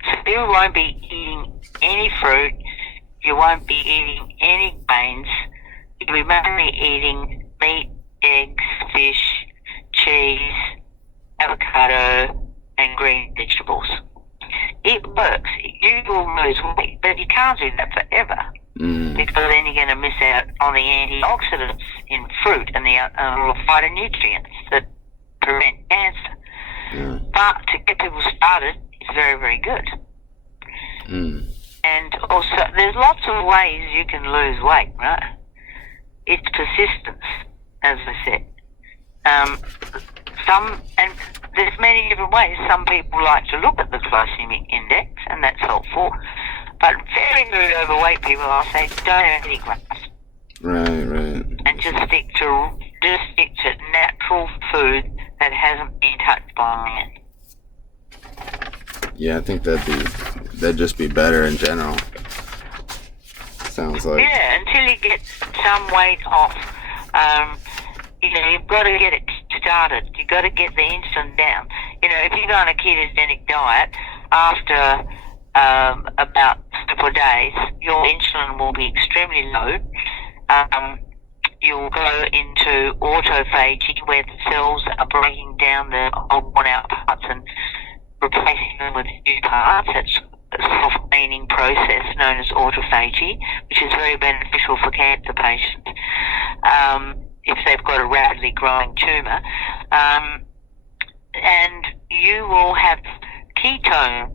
So you won't be eating any fruit, you won't be eating any grains, you'll be mainly eating meat, eggs, fish, cheese, avocado, and green vegetables. It works. You will lose weight, but you can't do that forever because then you're going to miss out on the antioxidants in fruit and the phytonutrients that prevent cancer. But to get people started, it's very, very good. And also, there's lots of ways you can lose weight, right? It's persistence, as I said. And there's many different ways. Some people like to look at the glycemic index, and that's helpful. But very, very overweight people, I'll say, don't have any grains. Right. And just stick to natural food that hasn't been touched by man. Yeah, I think that'd just be better in general. Sounds like. Yeah, until you get some weight off. You've got to get it started. You've got to get the insulin down. If you go on a ketogenic diet, after about 4 days, your insulin will be extremely low. You'll go into autophagy, where the cells are breaking down the old worn-out parts and replacing them with new parts. It's a self-cleaning process known as autophagy, which is very beneficial for cancer patients. If they've got a rapidly growing tumour, and you will have ketone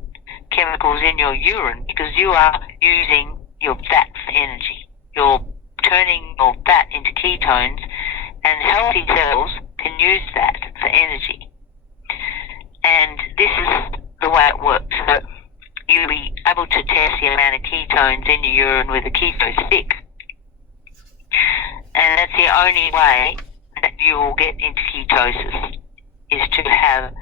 chemicals in your urine because you are using your fat for energy. You're turning your fat into ketones, and healthy cells can use that for energy. And this is the way it works. So you'll be able to test the amount of ketones in your urine with a keto stick. And that's the only way that you will get into ketosis, is to have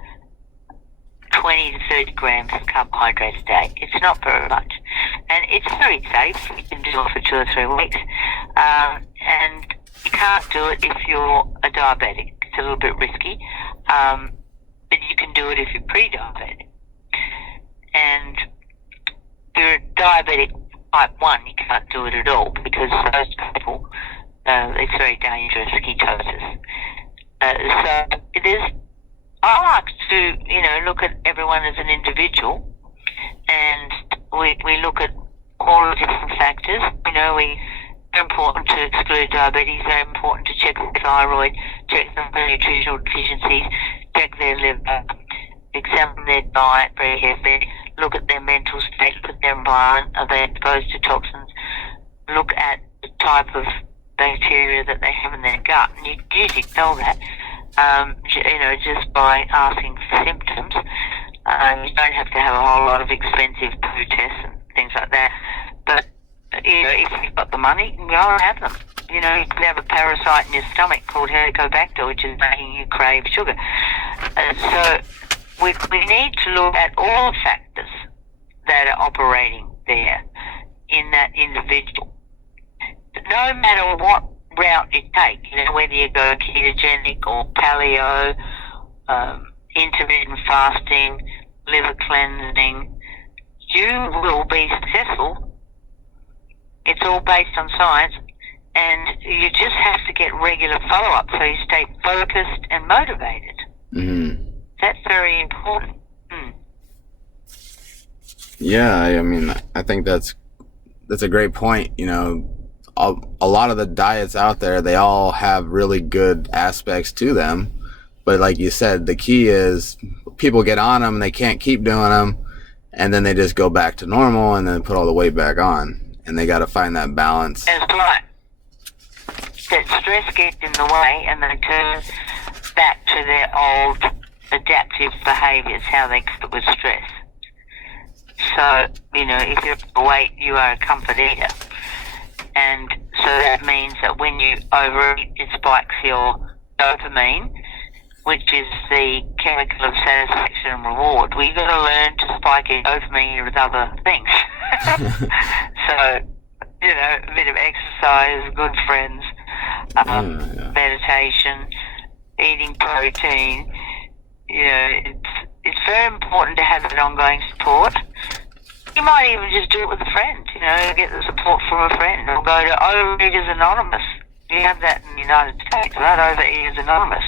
20 to 30 grams of carbohydrates a day. It's not very much. And it's very safe. You can do it for 2 or 3 weeks. And you can't do it if you're a diabetic. It's a little bit risky. But you can do it if you're pre-diabetic. And if you're a diabetic type 1, you can't do it at all because those people, it's very dangerous, ketosis. So I like to, look at everyone as an individual, and we look at all the different factors. Very important to exclude diabetes, very important to check the thyroid, check the nutritional deficiencies, check their liver, examine their diet very heavily, look at their mental state, look at their environment, are they exposed to toxins, look at the type of bacteria that they have in their gut. And you can usually tell that, just by asking for symptoms. You don't have to have a whole lot of expensive poo tests and things like that. But, if you've got the money, go and have them. You could have a parasite in your stomach called Helicobacter, which is making you crave sugar. So we need to look at all the factors that are operating there in that individual. No matter what route you take, whether you go ketogenic or paleo, intermittent fasting, liver cleansing, you will be successful. It's all based on science, and you just have to get regular follow-up so you stay focused and motivated. That's very important. Yeah, I mean, I think that's a great point. A lot of the diets out there, they all have really good aspects to them, but like you said, the key is people get on them and they can't keep doing them, and then they just go back to normal and then put all the weight back on, and they got to find that balance. That's right. That stress gets in the way and they turn back to their old adaptive behaviours, how they cope with stress. So, if you're overweight, you are a comfort eater. And so that means that when you overeat, it spikes your dopamine, which is the chemical of satisfaction and reward. Well, you've got to learn to spike your dopamine with other things. So, a bit of exercise, good friends, meditation, eating protein. It's very important to have that ongoing support. You might even just do it with a friend, get the support from a friend, or go to Overeaters Anonymous. You have that in the United States, right? Overeaters Anonymous.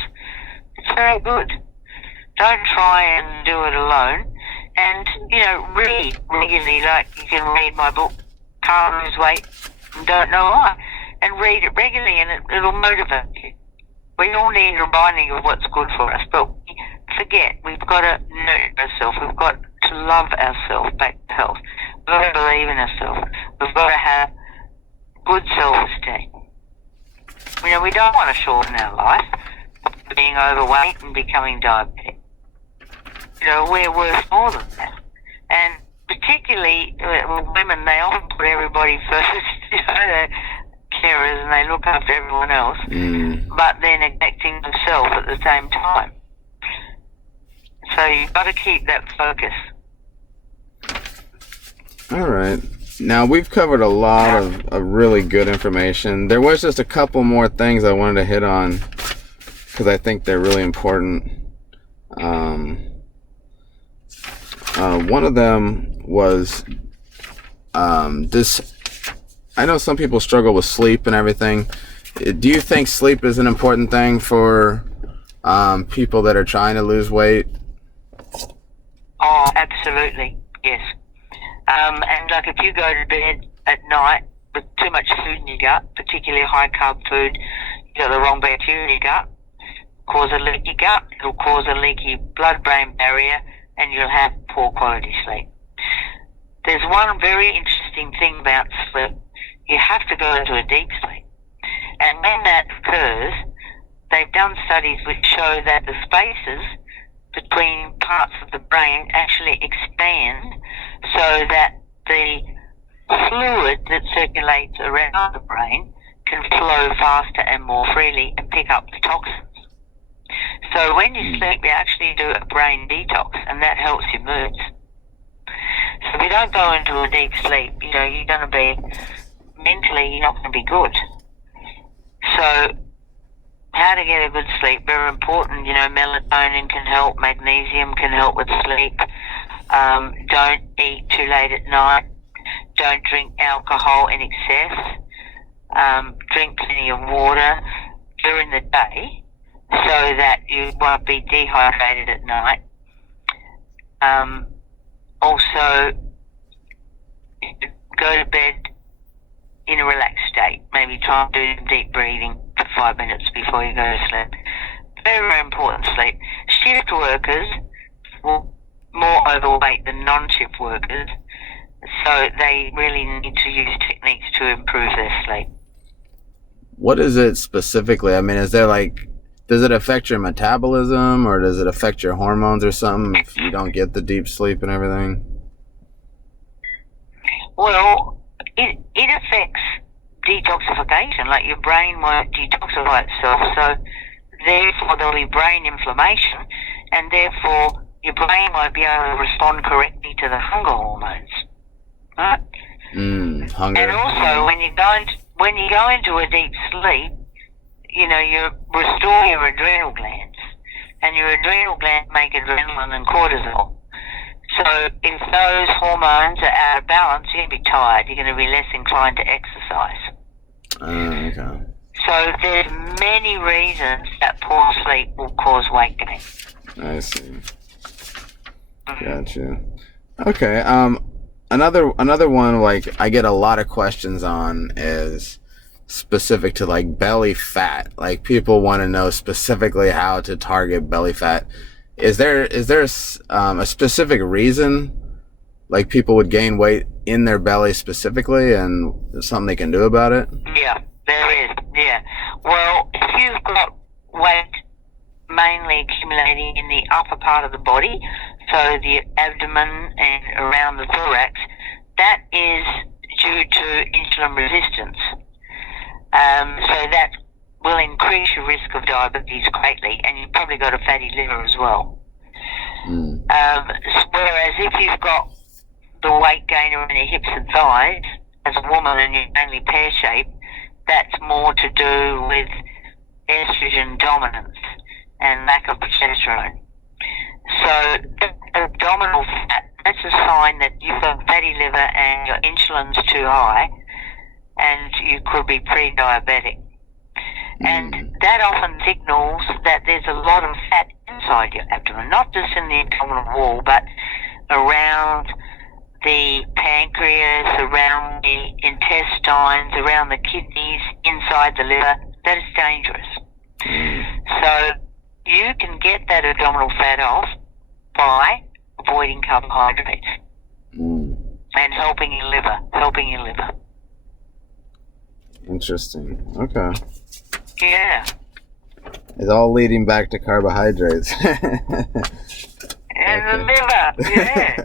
It's very good. Don't try and do it alone. And, read regularly, like you can read my book, Can't Lose Weight and Don't Know Why, and read it regularly and it'll motivate you. We all need reminding of what's good for us, but forget, we've got to nurture ourselves. We've got to love ourselves back to health. We've got to believe in ourselves. We've got to have good self-esteem. We don't want to shorten our life by being overweight and becoming diabetic. We're worth more than that. And particularly women, they often put everybody first. They're carers and they look after everyone else, but they're neglecting themselves at the same time. So you've got to keep that focus. All right. Now, we've covered a lot of really good information. There was just a couple more things I wanted to hit on because I think they're really important. One of them was this. I know some people struggle with sleep and everything. Do you think sleep is an important thing for people that are trying to lose weight? Oh, absolutely, yes. And like if you go to bed at night with too much food in your gut, particularly high carb food, you've got the wrong bacteria in your gut, cause a leaky gut, it'll cause a leaky blood-brain barrier, and you'll have poor quality sleep. There's one very interesting thing about sleep. You have to go into a deep sleep. And when that occurs, they've done studies which show that the spaces between parts of the brain actually expand so that the fluid that circulates around the brain can flow faster and more freely and pick up the toxins. So when you sleep, you actually do a brain detox, and that helps your moods. So if you don't go into a deep sleep, you're going to be, mentally, you're not going to be good. So how to get a good sleep, very important. Melatonin can help, magnesium can help with sleep. Don't eat too late at night. Don't drink alcohol in excess. Drink plenty of water during the day so that you won't be dehydrated at night. Also, go to bed in a relaxed state. Maybe try and do deep breathing for 5 minutes before you go to sleep. Very, very important sleep. Shift workers will more overweight than non-shift workers, so they really need to use techniques to improve their sleep. What is it specifically? I mean, is there does it affect your metabolism, or does it affect your hormones or something if you don't get the deep sleep and everything? Well, it affects detoxification. Like your brain won't detoxify itself, so therefore there'll be brain inflammation, and therefore your brain won't be able to respond correctly to the hunger hormones. Right? Hunger. And also, when you go into a deep sleep, you restore your adrenal glands, and your adrenal glands make adrenaline and cortisol. So if those hormones are out of balance, you're going to be tired. You're going to be less inclined to exercise. Okay. So there's many reasons that poor sleep will cause weight gain. I see. Gotcha. Okay. Another one I get a lot of questions on is specific to belly fat. People want to know specifically how to target belly fat. Is there a specific reason, like people would gain weight in their belly specifically, and there's something they can do about it? Yeah, there is. Yeah. Well, if you've got weight mainly accumulating in the upper part of the body, so the abdomen and around the thorax, that is due to insulin resistance. So that will increase your risk of diabetes greatly, and you've probably got a fatty liver as well. Whereas if you've got the weight gain around your hips and thighs, as a woman and you're mainly pear-shaped, that's more to do with estrogen dominance and lack of progesterone. So abdominal fat, that's a sign that you've got fatty liver and your insulin's too high, and you could be pre-diabetic. And that often signals that there's a lot of fat inside your abdomen, not just in the abdominal wall, but around the pancreas, around the intestines, around the kidneys, inside the liver. That is dangerous. So you can get that abdominal fat off by avoiding carbohydrates and helping your liver. Interesting. Okay. Yeah. It's all leading back to carbohydrates. And the liver, yeah.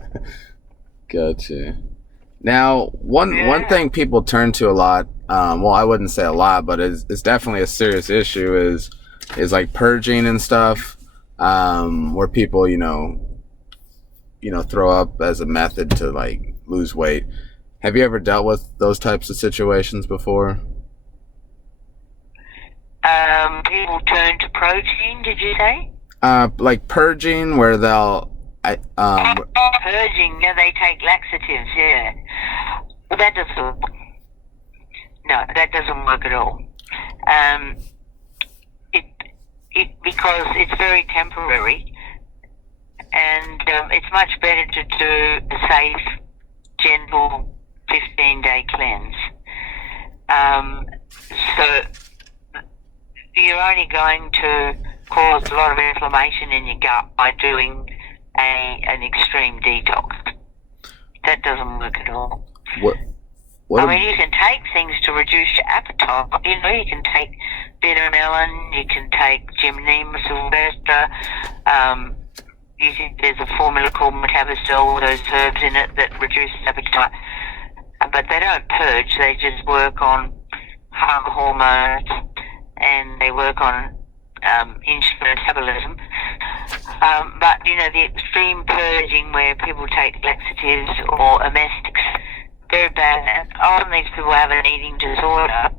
Gotcha. Now, one thing people turn to a lot, well, I wouldn't say a lot, but it's definitely a serious issue, is like purging and stuff, where people, throw up as a method to like lose weight. Have you ever dealt with those types of situations before? People turn to protein, did you say? Like purging, where they'll purging, yeah, they take laxatives, yeah. Well, that doesn't work at all. Because it's very temporary, and it's much better to do a safe, gentle 15-day cleanse. So you're only going to cause a lot of inflammation in your gut by doing an extreme detox. That doesn't work at all. What I mean, you can take things to reduce your appetite. You can take bitter melon, you can take gymnema sylvestre, there's a formula called metabazole with those herbs in it that reduces appetite. But they don't purge, they just work on hunger hormones, and they work on insulin metabolism. But, the extreme purging where people take laxatives or emestics, very bad. Often these people have an eating disorder,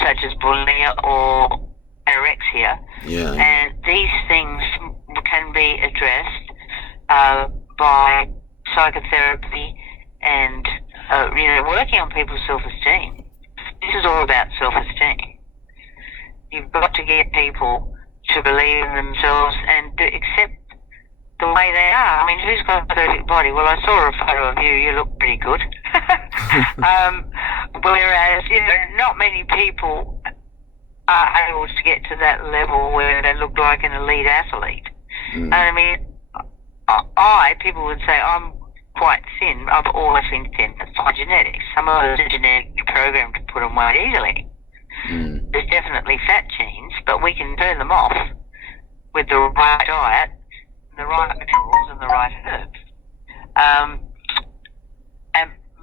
such as bulimia or anorexia. Yeah. And these things can be addressed by psychotherapy and, working on people's self-esteem. This is all about self-esteem. You've got to get people to believe in themselves and to accept the way they are. I mean, who's got a perfect body? Well, I saw a photo of you. You look pretty good. Whereas, not many people are able to get to that level where they look like an elite athlete. And I mean, people would say, I'm quite thin. I've always been thin. That's my genetics. Some of us are genetically programmed to put on weight easily. There's definitely fat genes, but we can turn them off with the right diet, the right minerals, and the right herbs.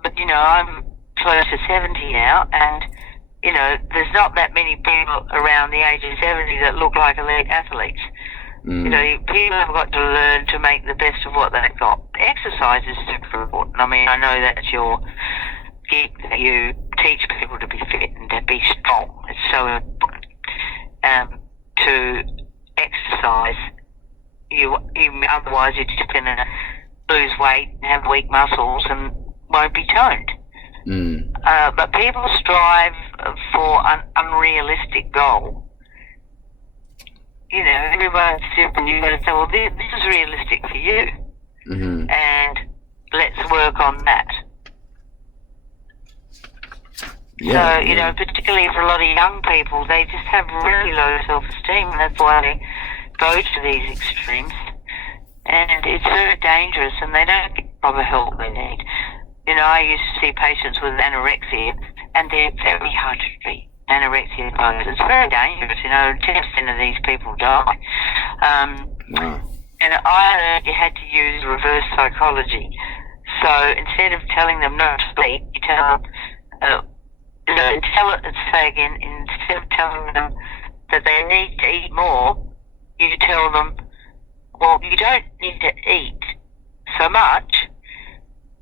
But I'm close to 70 now, and there's not that many people around the age of 70 that look like elite athletes. People have got to learn to make the best of what they've got. Exercise is super important. I mean, I know that's your gig, that you teach people to be fit and to be strong. It's so important to exercise. Otherwise, you're just going to lose weight and have weak muscles and won't be toned. But people strive for an unrealistic goal. Everyone's different. You've got to say, well, this is realistic for you, and let's work on that. Yeah, so, particularly for a lot of young people, they just have really low self-esteem, and that's why they go to these extremes, and it's very dangerous, and they don't get proper help they need. You know, I used to see patients with anorexia, and they're very hard to treat. Anorexia it's very dangerous. You know, 10% of these people die. Wow. And I learned you had to use reverse psychology. So instead of telling them not to sleep, you tell them, instead of telling them that they need to eat more, you tell them, well, you don't need to eat so much,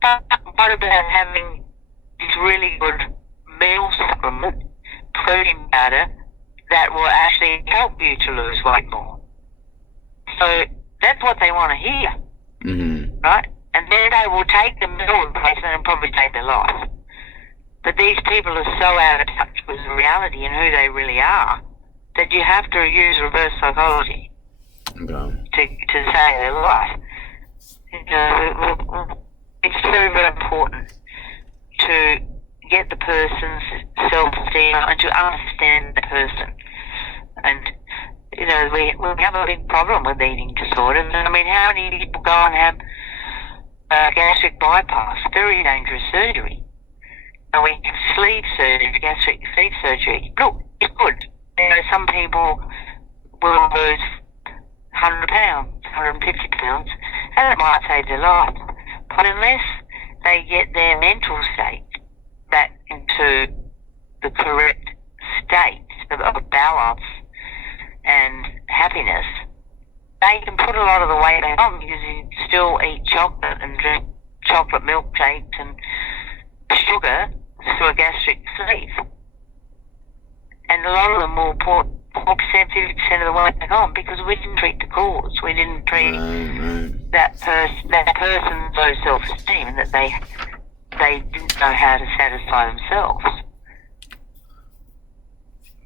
but what about having this really good meal supplement, protein powder, that will actually help you to lose weight more? So that's what they want to hear, right? And then they will take the meal replacement and probably take their life. But these people are so out of touch with reality and who they really are that you have to use reverse psychology to save their life. You know, it's very, very important to get the person's self-esteem and to understand the person. And, you know, we have a big problem with eating disorders. I mean, how many people go and have gastric bypass, very dangerous surgery? And we have sleeve surgery, gastric sleeve surgery. Look, it's good. You know, some people will lose 100 pounds, 150 pounds, and it might save their life. But unless they get their mental state back into the correct state of balance and happiness, they can put a lot of the weight back on because you still eat chocolate and drink chocolate milkshakes and sugar through a gastric sleeve. And a lot of them will put 4%, 50% of the weight back on because we didn't treat the cause. We didn't treat that person's low self-esteem, and that they didn't know how to satisfy themselves.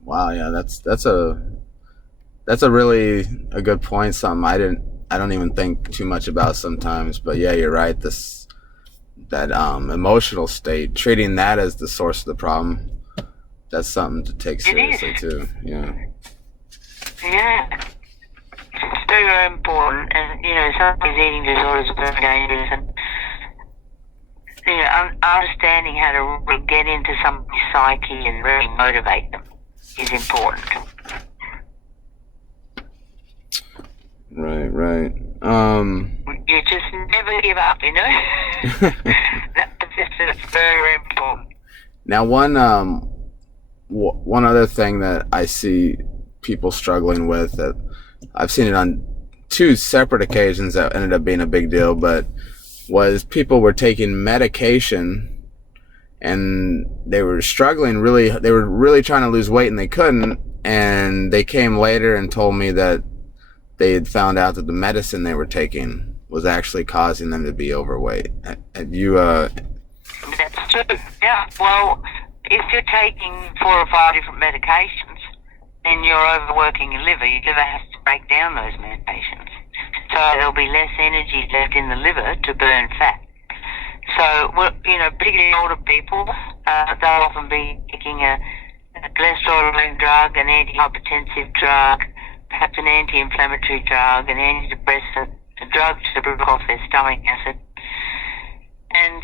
That that's a really a good point. Something I don't even think too much about sometimes. But yeah, you're right. That emotional state, treating that as the source of the problem, that's something to take seriously too. Yeah. Yeah. It's very, very important. And, you know, some of these eating disorders are very dangerous, and, you know, understanding how to get into somebody's psyche and really motivate them is important. Right. You just never give up, you know? That's very, very important. Now, one other thing that I see people struggling with, that I've seen it on two separate occasions that ended up being a big deal, but was people were taking medication and they were struggling really. They were really trying to lose weight and they couldn't, and they came later and told me that they had found out that the medicine they were taking was actually causing them to be overweight. Have you That's true. Yeah. Well, if you're taking 4 or 5 different medications, then you're overworking your liver. Your liver has to break down those medications. So there'll be less energy left in the liver to burn fat. So, you know, particularly older people, they'll often be taking a cholesterol-lowering drug, an antihypertensive drug, perhaps an anti-inflammatory drug, an antidepressant, a drug to break off their stomach acid. And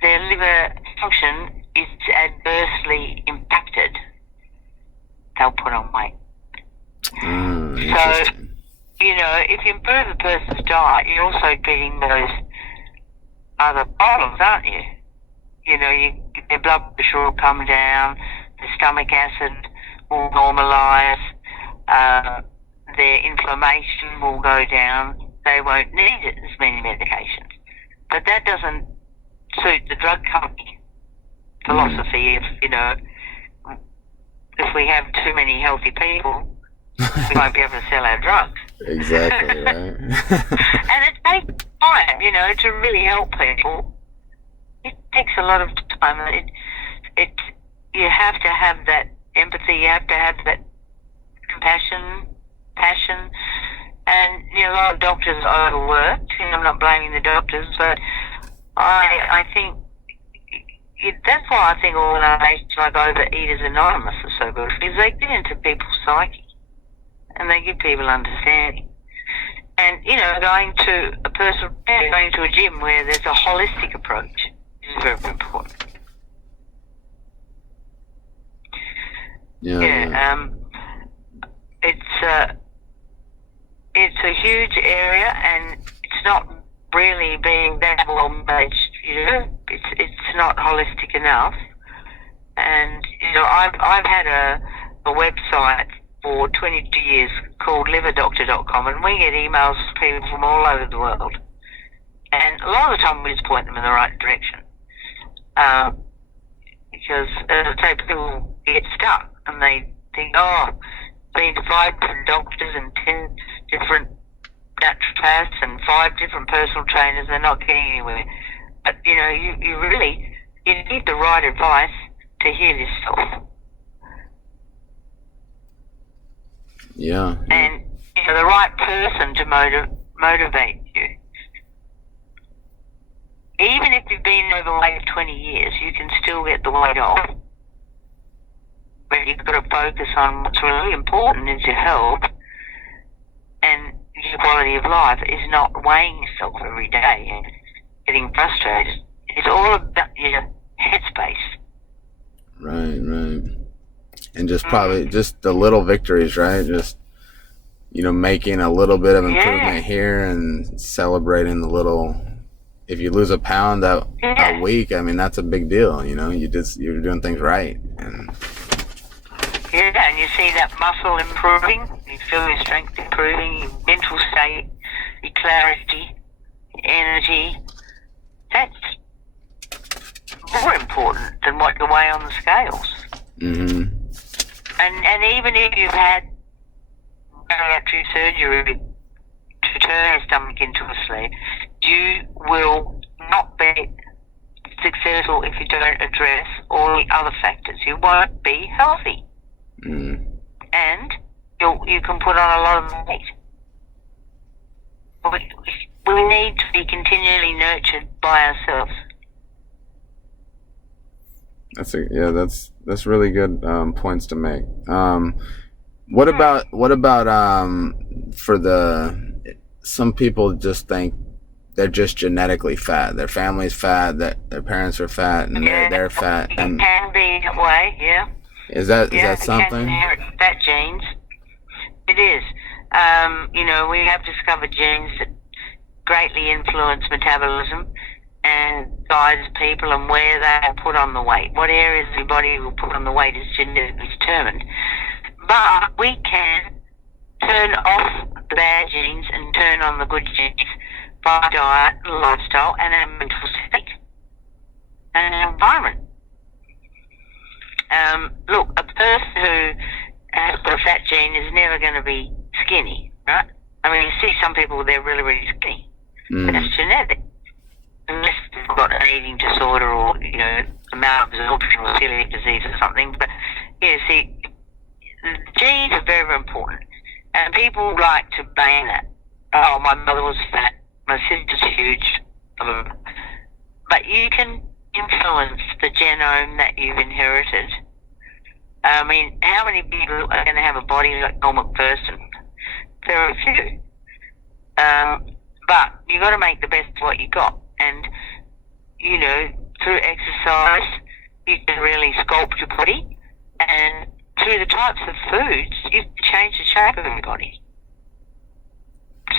their liver function is adversely impacted. They'll put on weight. So, you know, if you improve a person's diet, you're also treating those other problems, aren't you? You know, their blood pressure will come down, the stomach acid will normalise, their inflammation will go down. They won't need as many medications. But that doesn't suit the drug company philosophy of, you know, if we have too many healthy people, we won't be able to sell our drugs. Exactly, right. And it takes time, you know, to really help people. It takes a lot of time. You have to have that empathy. You have to have that compassion, passion. And, you know, a lot of doctors are overworked. And I'm not blaming the doctors, but I think that's why I think organisations like Overeaters Anonymous are so good, because they get into people's psyche. and they give people understanding. And, you know, going to a gym where there's a holistic approach is very important. Yeah. It's a huge area, and it's not really being that well managed. You know, it's not holistic enough. And you know, I've had a website for 22 years called liverdoctor.com, and we get emails from people from all over the world. And a lot of the time, we just point them in the right direction. Because as I say, people get stuck and they think, oh, been to 5 different doctors and 10 different naturopaths and 5 different personal trainers, they're not getting anywhere. But, you know, you really need the right advice to heal yourself. Yeah. And, you know, the right person to motivate you. Even if you've been overweight 20 years, you can still get the weight off. But you've got to focus on what's really important is your health, and your quality of life is not weighing yourself every day and getting frustrated. It's all about your headspace. Right. And just probably just the little victories, right? Just, you know, making a little bit of improvement here and celebrating the little. If you lose a pound a week, I mean, that's a big deal. You know, you're doing things right. And you see that muscle improving, you feel your strength improving, your mental state, your clarity, your energy. That's more important than what you weigh on the scales. Mm-hmm. And even if you've had bariatric surgery to turn your stomach into a sled, you will not be successful if you don't address all the other factors. You won't be healthy. Mm. And you can put on a lot of weight. We need to be continually nurtured by ourselves. That's really good points to make. What about for some people just think they're just genetically fat. Their family's fat, that their parents are fat, and they're fat. And it can be that way, yeah. Is that something? You can inherit fat genes. It is. You know, we have discovered genes that greatly influence metabolism and guides people and where they will put on the weight. What areas of your body will put on the weight is genetically determined. But we can turn off the bad genes and turn on the good genes by diet, lifestyle, and our mental state and our environment. Look, a person who has got a fat gene is never going to be skinny, right? I mean, you see some people, they're really, really skinny. That's genetic. Unless they've got an eating disorder or, you know, a malabsorption or celiac disease or something. But, yeah, see, the genes are very, very important. And people like to blame that. Oh, my mother was fat. My sister's huge. Blah, blah, blah. But you can influence the genome that you've inherited. I mean, how many people are going to have a body like Paul McPherson? There are a few. But you've got to make the best of what you got. And, you know, through exercise, you can really sculpt your body. And through the types of foods, you can change the shape of your body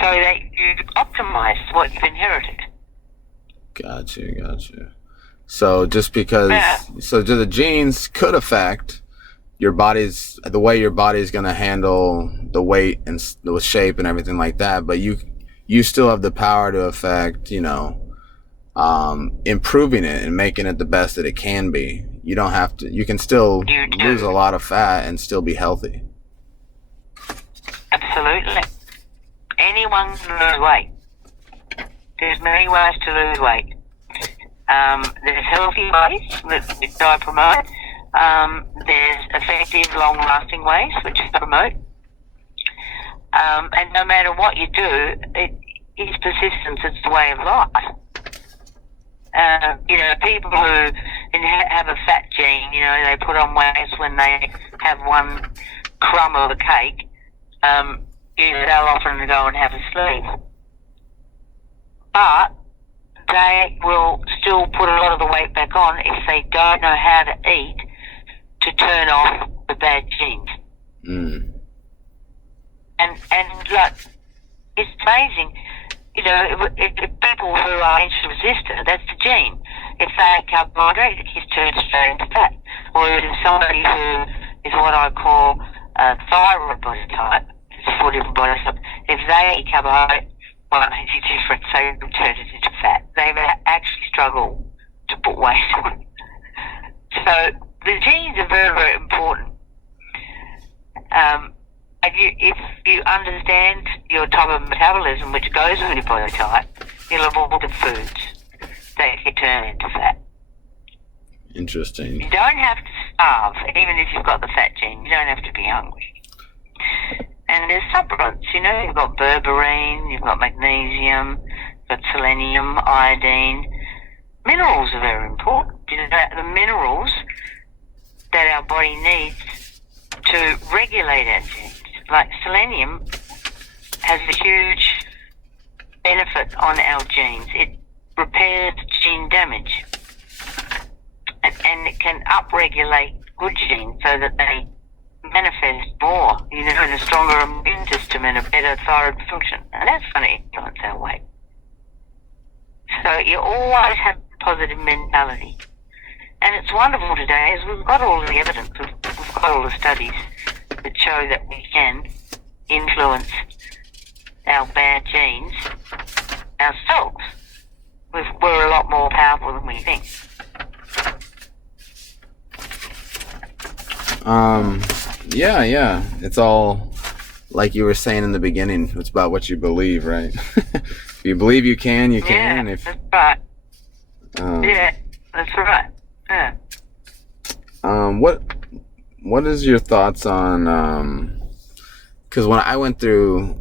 so that you optimize what you've inherited. Gotcha. So just because, so the genes could affect the way your body's going to handle the weight and the shape and everything like that, but you still have the power to affect, you know, improving it and making it the best that it can be. You don't have to, you can still lose a lot of fat and still be healthy. Absolutely. Anyone can lose weight. There's many ways to lose weight. There's healthy ways that I promote. There's effective, long-lasting ways, which I promote. And no matter what you do, it is persistence. It's the way of life. You know, people who have a fat gene, you know, they put on weight when they have one crumb of a cake. they'll often go and have a sleep. But they will still put a lot of the weight back on if they don't know how to eat to turn off the bad genes. And like, it's amazing. If people who are insulin resistant, that's the gene. If they eat carbohydrate, it gets turned straight into fat. Or if somebody who is what I call a thyroid body type, it's 4 different body types, if they eat carbohydrate, well, it's different, so you turn it into fat. They actually struggle to put weight on. So the genes are very, very important. If you understand your type of metabolism, which goes with your body type, you'll avoid the foods that can turn into fat. Interesting. You don't have to starve, even if you've got the fat gene. You don't have to be hungry. And there's supplements, you've got berberine, you've got magnesium, you've got selenium, iodine. Minerals are very important. The minerals that our body needs to regulate our genes. Like selenium has a huge benefit on our genes. It repairs gene damage. And it can upregulate good genes so that they manifest more, in a stronger immune system and a better thyroid function. And that's going to influence our weight. So you always have a positive mentality. And it's wonderful today as we've got all the evidence, we've got all the studies that show that we can influence our bad genes ourselves. We're a lot more powerful than we think. Yeah. It's all like you were saying in the beginning. It's about what you believe, right? If you believe you can, you can. Yeah, that's right. Yeah, that's right. Yeah. What is your thoughts on? Because when I went through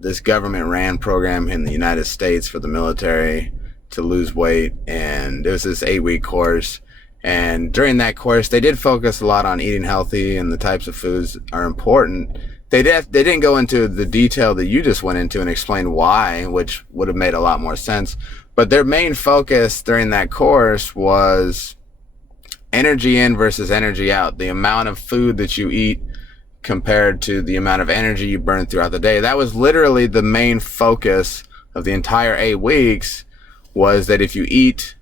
this government-ran program in the United States for the military to lose weight, and it was this 8-week course. And during that course, they did focus a lot on eating healthy and the types of foods are important. They didn't go into the detail that you just went into and explain why, which would have made a lot more sense. But their main focus during that course was energy in versus energy out. The amount of food that you eat compared to the amount of energy you burn throughout the day. That was literally the main focus of the entire 8 weeks, was that if you eat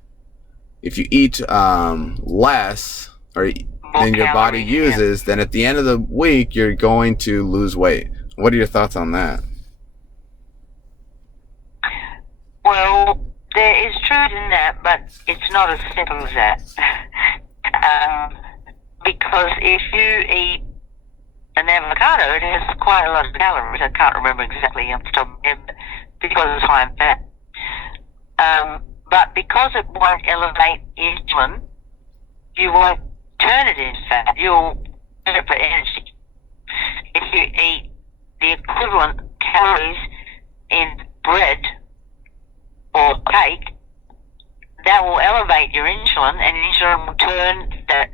less or than your body uses, then at the end of the week, you're going to lose weight. What are your thoughts on that? Well, there is truth in that, but it's not as simple as that. Because if you eat an avocado, it has quite a lot of calories. I can't remember exactly off the top of my head, because it's high in fat. But because it won't elevate insulin, you won't turn it into fat. You'll turn it for energy. If you eat the equivalent calories in bread or cake, that will elevate your insulin, and insulin will turn that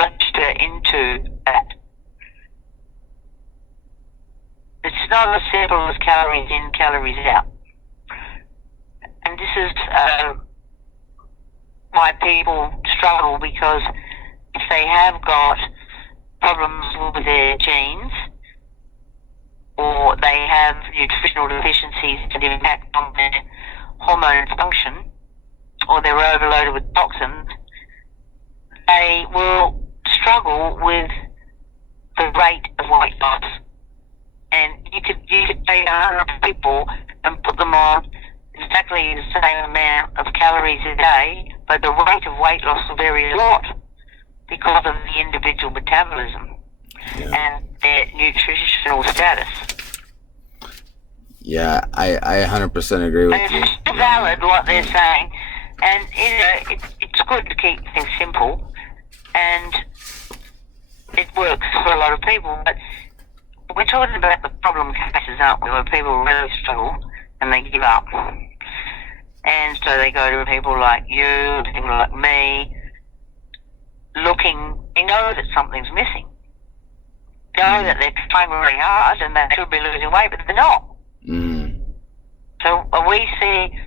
register into fat. It's not as simple as calories in, calories out. And this is why people struggle, because if they have got problems with their genes, or they have nutritional deficiencies that impact on their hormone function, or they're overloaded with toxins, they will struggle with the rate of weight loss. And you could take 100 people and put them on exactly the same amount of calories a day, but the rate of weight loss will vary a lot because of the individual metabolism and their nutritional status. Yeah, I 100% agree with you. It's valid what they're saying, and it's good to keep things simple, and it works for a lot of people. But we're talking about the problem cases, aren't we, where people really struggle and they give up. And so they go to people like you, people like me, they know that something's missing. know that they're trying really hard and they should be losing weight, but they're not. Mm. So we see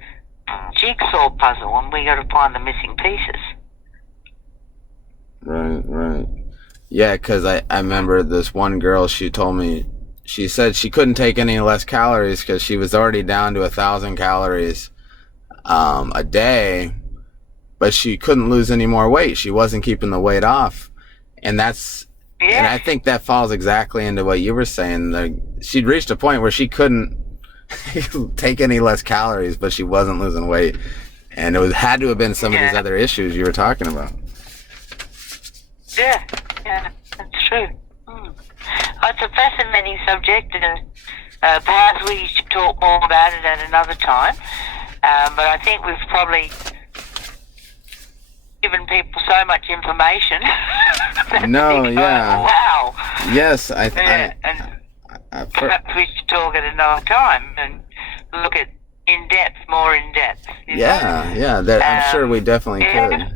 jigsaw puzzle and we got to find the missing pieces. Right. Yeah, because I remember this one girl, she told me, she said she couldn't take any less calories because she was already down to 1,000 calories a day, but she couldn't lose any more weight. She wasn't keeping the weight off. And that's, and I think that falls exactly into what you were saying. She'd reached a point where she couldn't take any less calories, but she wasn't losing weight. And it had to have been some of these other issues you were talking about. Yeah, that's true. Oh, it's a fascinating subject, and perhaps we should talk more about it at another time. But I think we've probably given people so much information. Wow. Yes, perhaps we should talk at another time and look at more in depth. I'm sure we definitely could.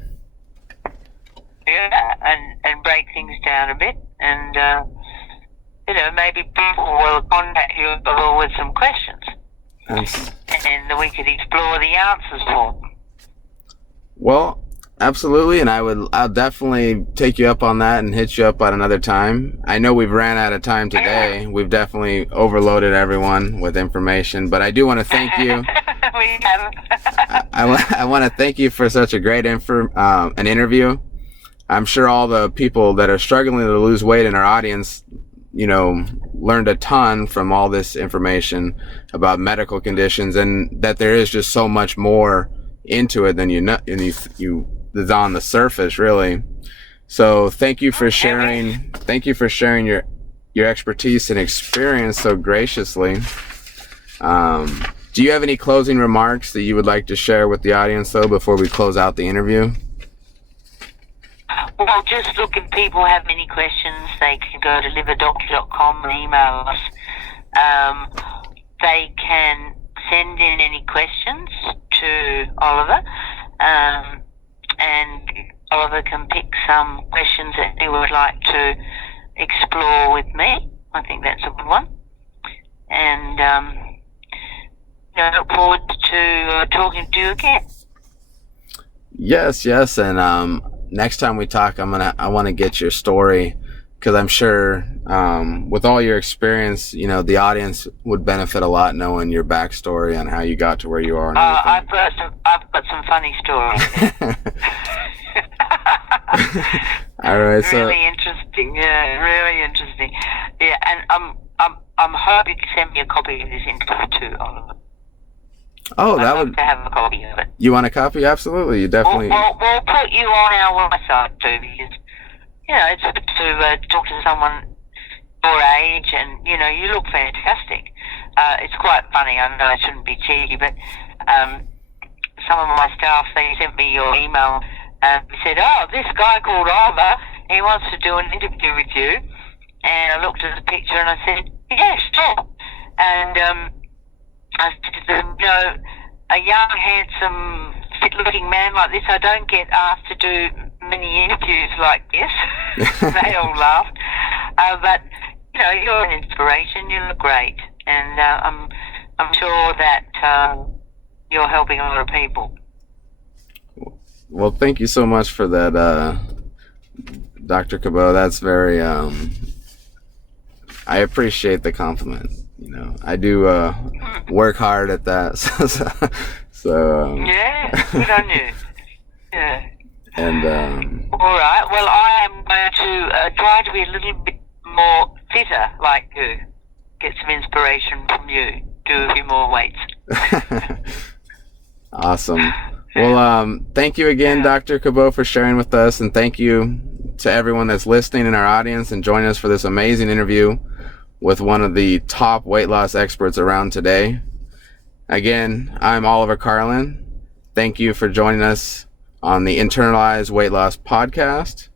Yeah, and break things down a bit, and maybe people will contact you with some questions, and we could explore the answers for. Well, absolutely, and I'll definitely take you up on that and hit you up at another time. I know we've ran out of time today. We've definitely overloaded everyone with information, but I do want to thank you. We have. I want to thank you for such a great an interview. I'm sure all the people that are struggling to lose weight in our audience, learned a ton from all this information about medical conditions, and that there is just so much more into it than that's on the surface, really. So thank you for sharing. Thank you for sharing your expertise and experience so graciously. Do you have any closing remarks that you would like to share with the audience, though, before we close out the interview? Well, just look, if people have any questions, they can go to liverdoctor.com and email us. They can send in any questions to Oliver, and Oliver can pick some questions that he would like to explore with me. I think that's a good one. And look forward to talking to you again. Yes, and next time we talk, I want to get your story, because I'm sure with all your experience, the audience would benefit a lot knowing your backstory on how you got to where you are. I've got some funny stories. All right, really interesting. Yeah, really interesting. Yeah, and I'm hoping you send me a copy of this interview too, Oliver. Oh, I'd love to have a copy of it. You want a copy? Absolutely, you definitely. We'll put you on our website too, because it's good to talk to someone your age, and you look fantastic. It's quite funny. I know I shouldn't be cheeky, but some of my staff, they sent me your email and said, "Oh, this guy called Oliver, he wants to do an interview with you." And I looked at the picture and I said, "Yeah, sure." And I said to them, a young, handsome, fit-looking man like this, I don't get asked to do many interviews like this. They all laughed. But, you're an inspiration. You look great. And I'm sure that you're helping a lot of people. Well, thank you so much for that, Dr. Cabot. That's very... I appreciate the compliment. I do work hard at that. Yeah, good on you. Yeah. And all right. Well, I am going to try to be a little bit more fitter like you. Get some inspiration from you. Do a few more weights. Awesome. Well, thank you again, Dr. Cabot, for sharing with us, and thank you to everyone that's listening in our audience and joining us for this amazing interview with one of the top weight loss experts around today. Again, I'm Oliver Carlin. Thank you for joining us on the Internalized Weight Loss Podcast.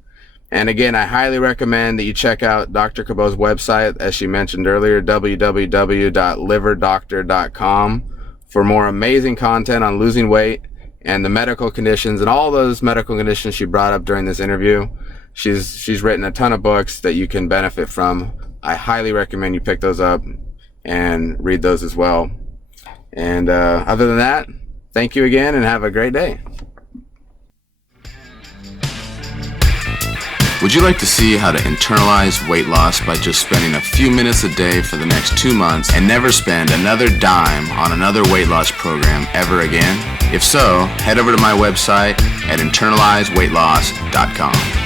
And again, I highly recommend that you check out Dr. Cabot's website, as she mentioned earlier, www.liverdoctor.com, for more amazing content on losing weight and the medical conditions and all those medical conditions she brought up during this interview. She's written a ton of books that you can benefit from I highly recommend you pick those up and read those as well. And other than that, thank you again and have a great day. Would you like to see how to internalize weight loss by just spending a few minutes a day for the next 2 months and never spend another dime on another weight loss program ever again? If so, head over to my website at internalizeweightloss.com.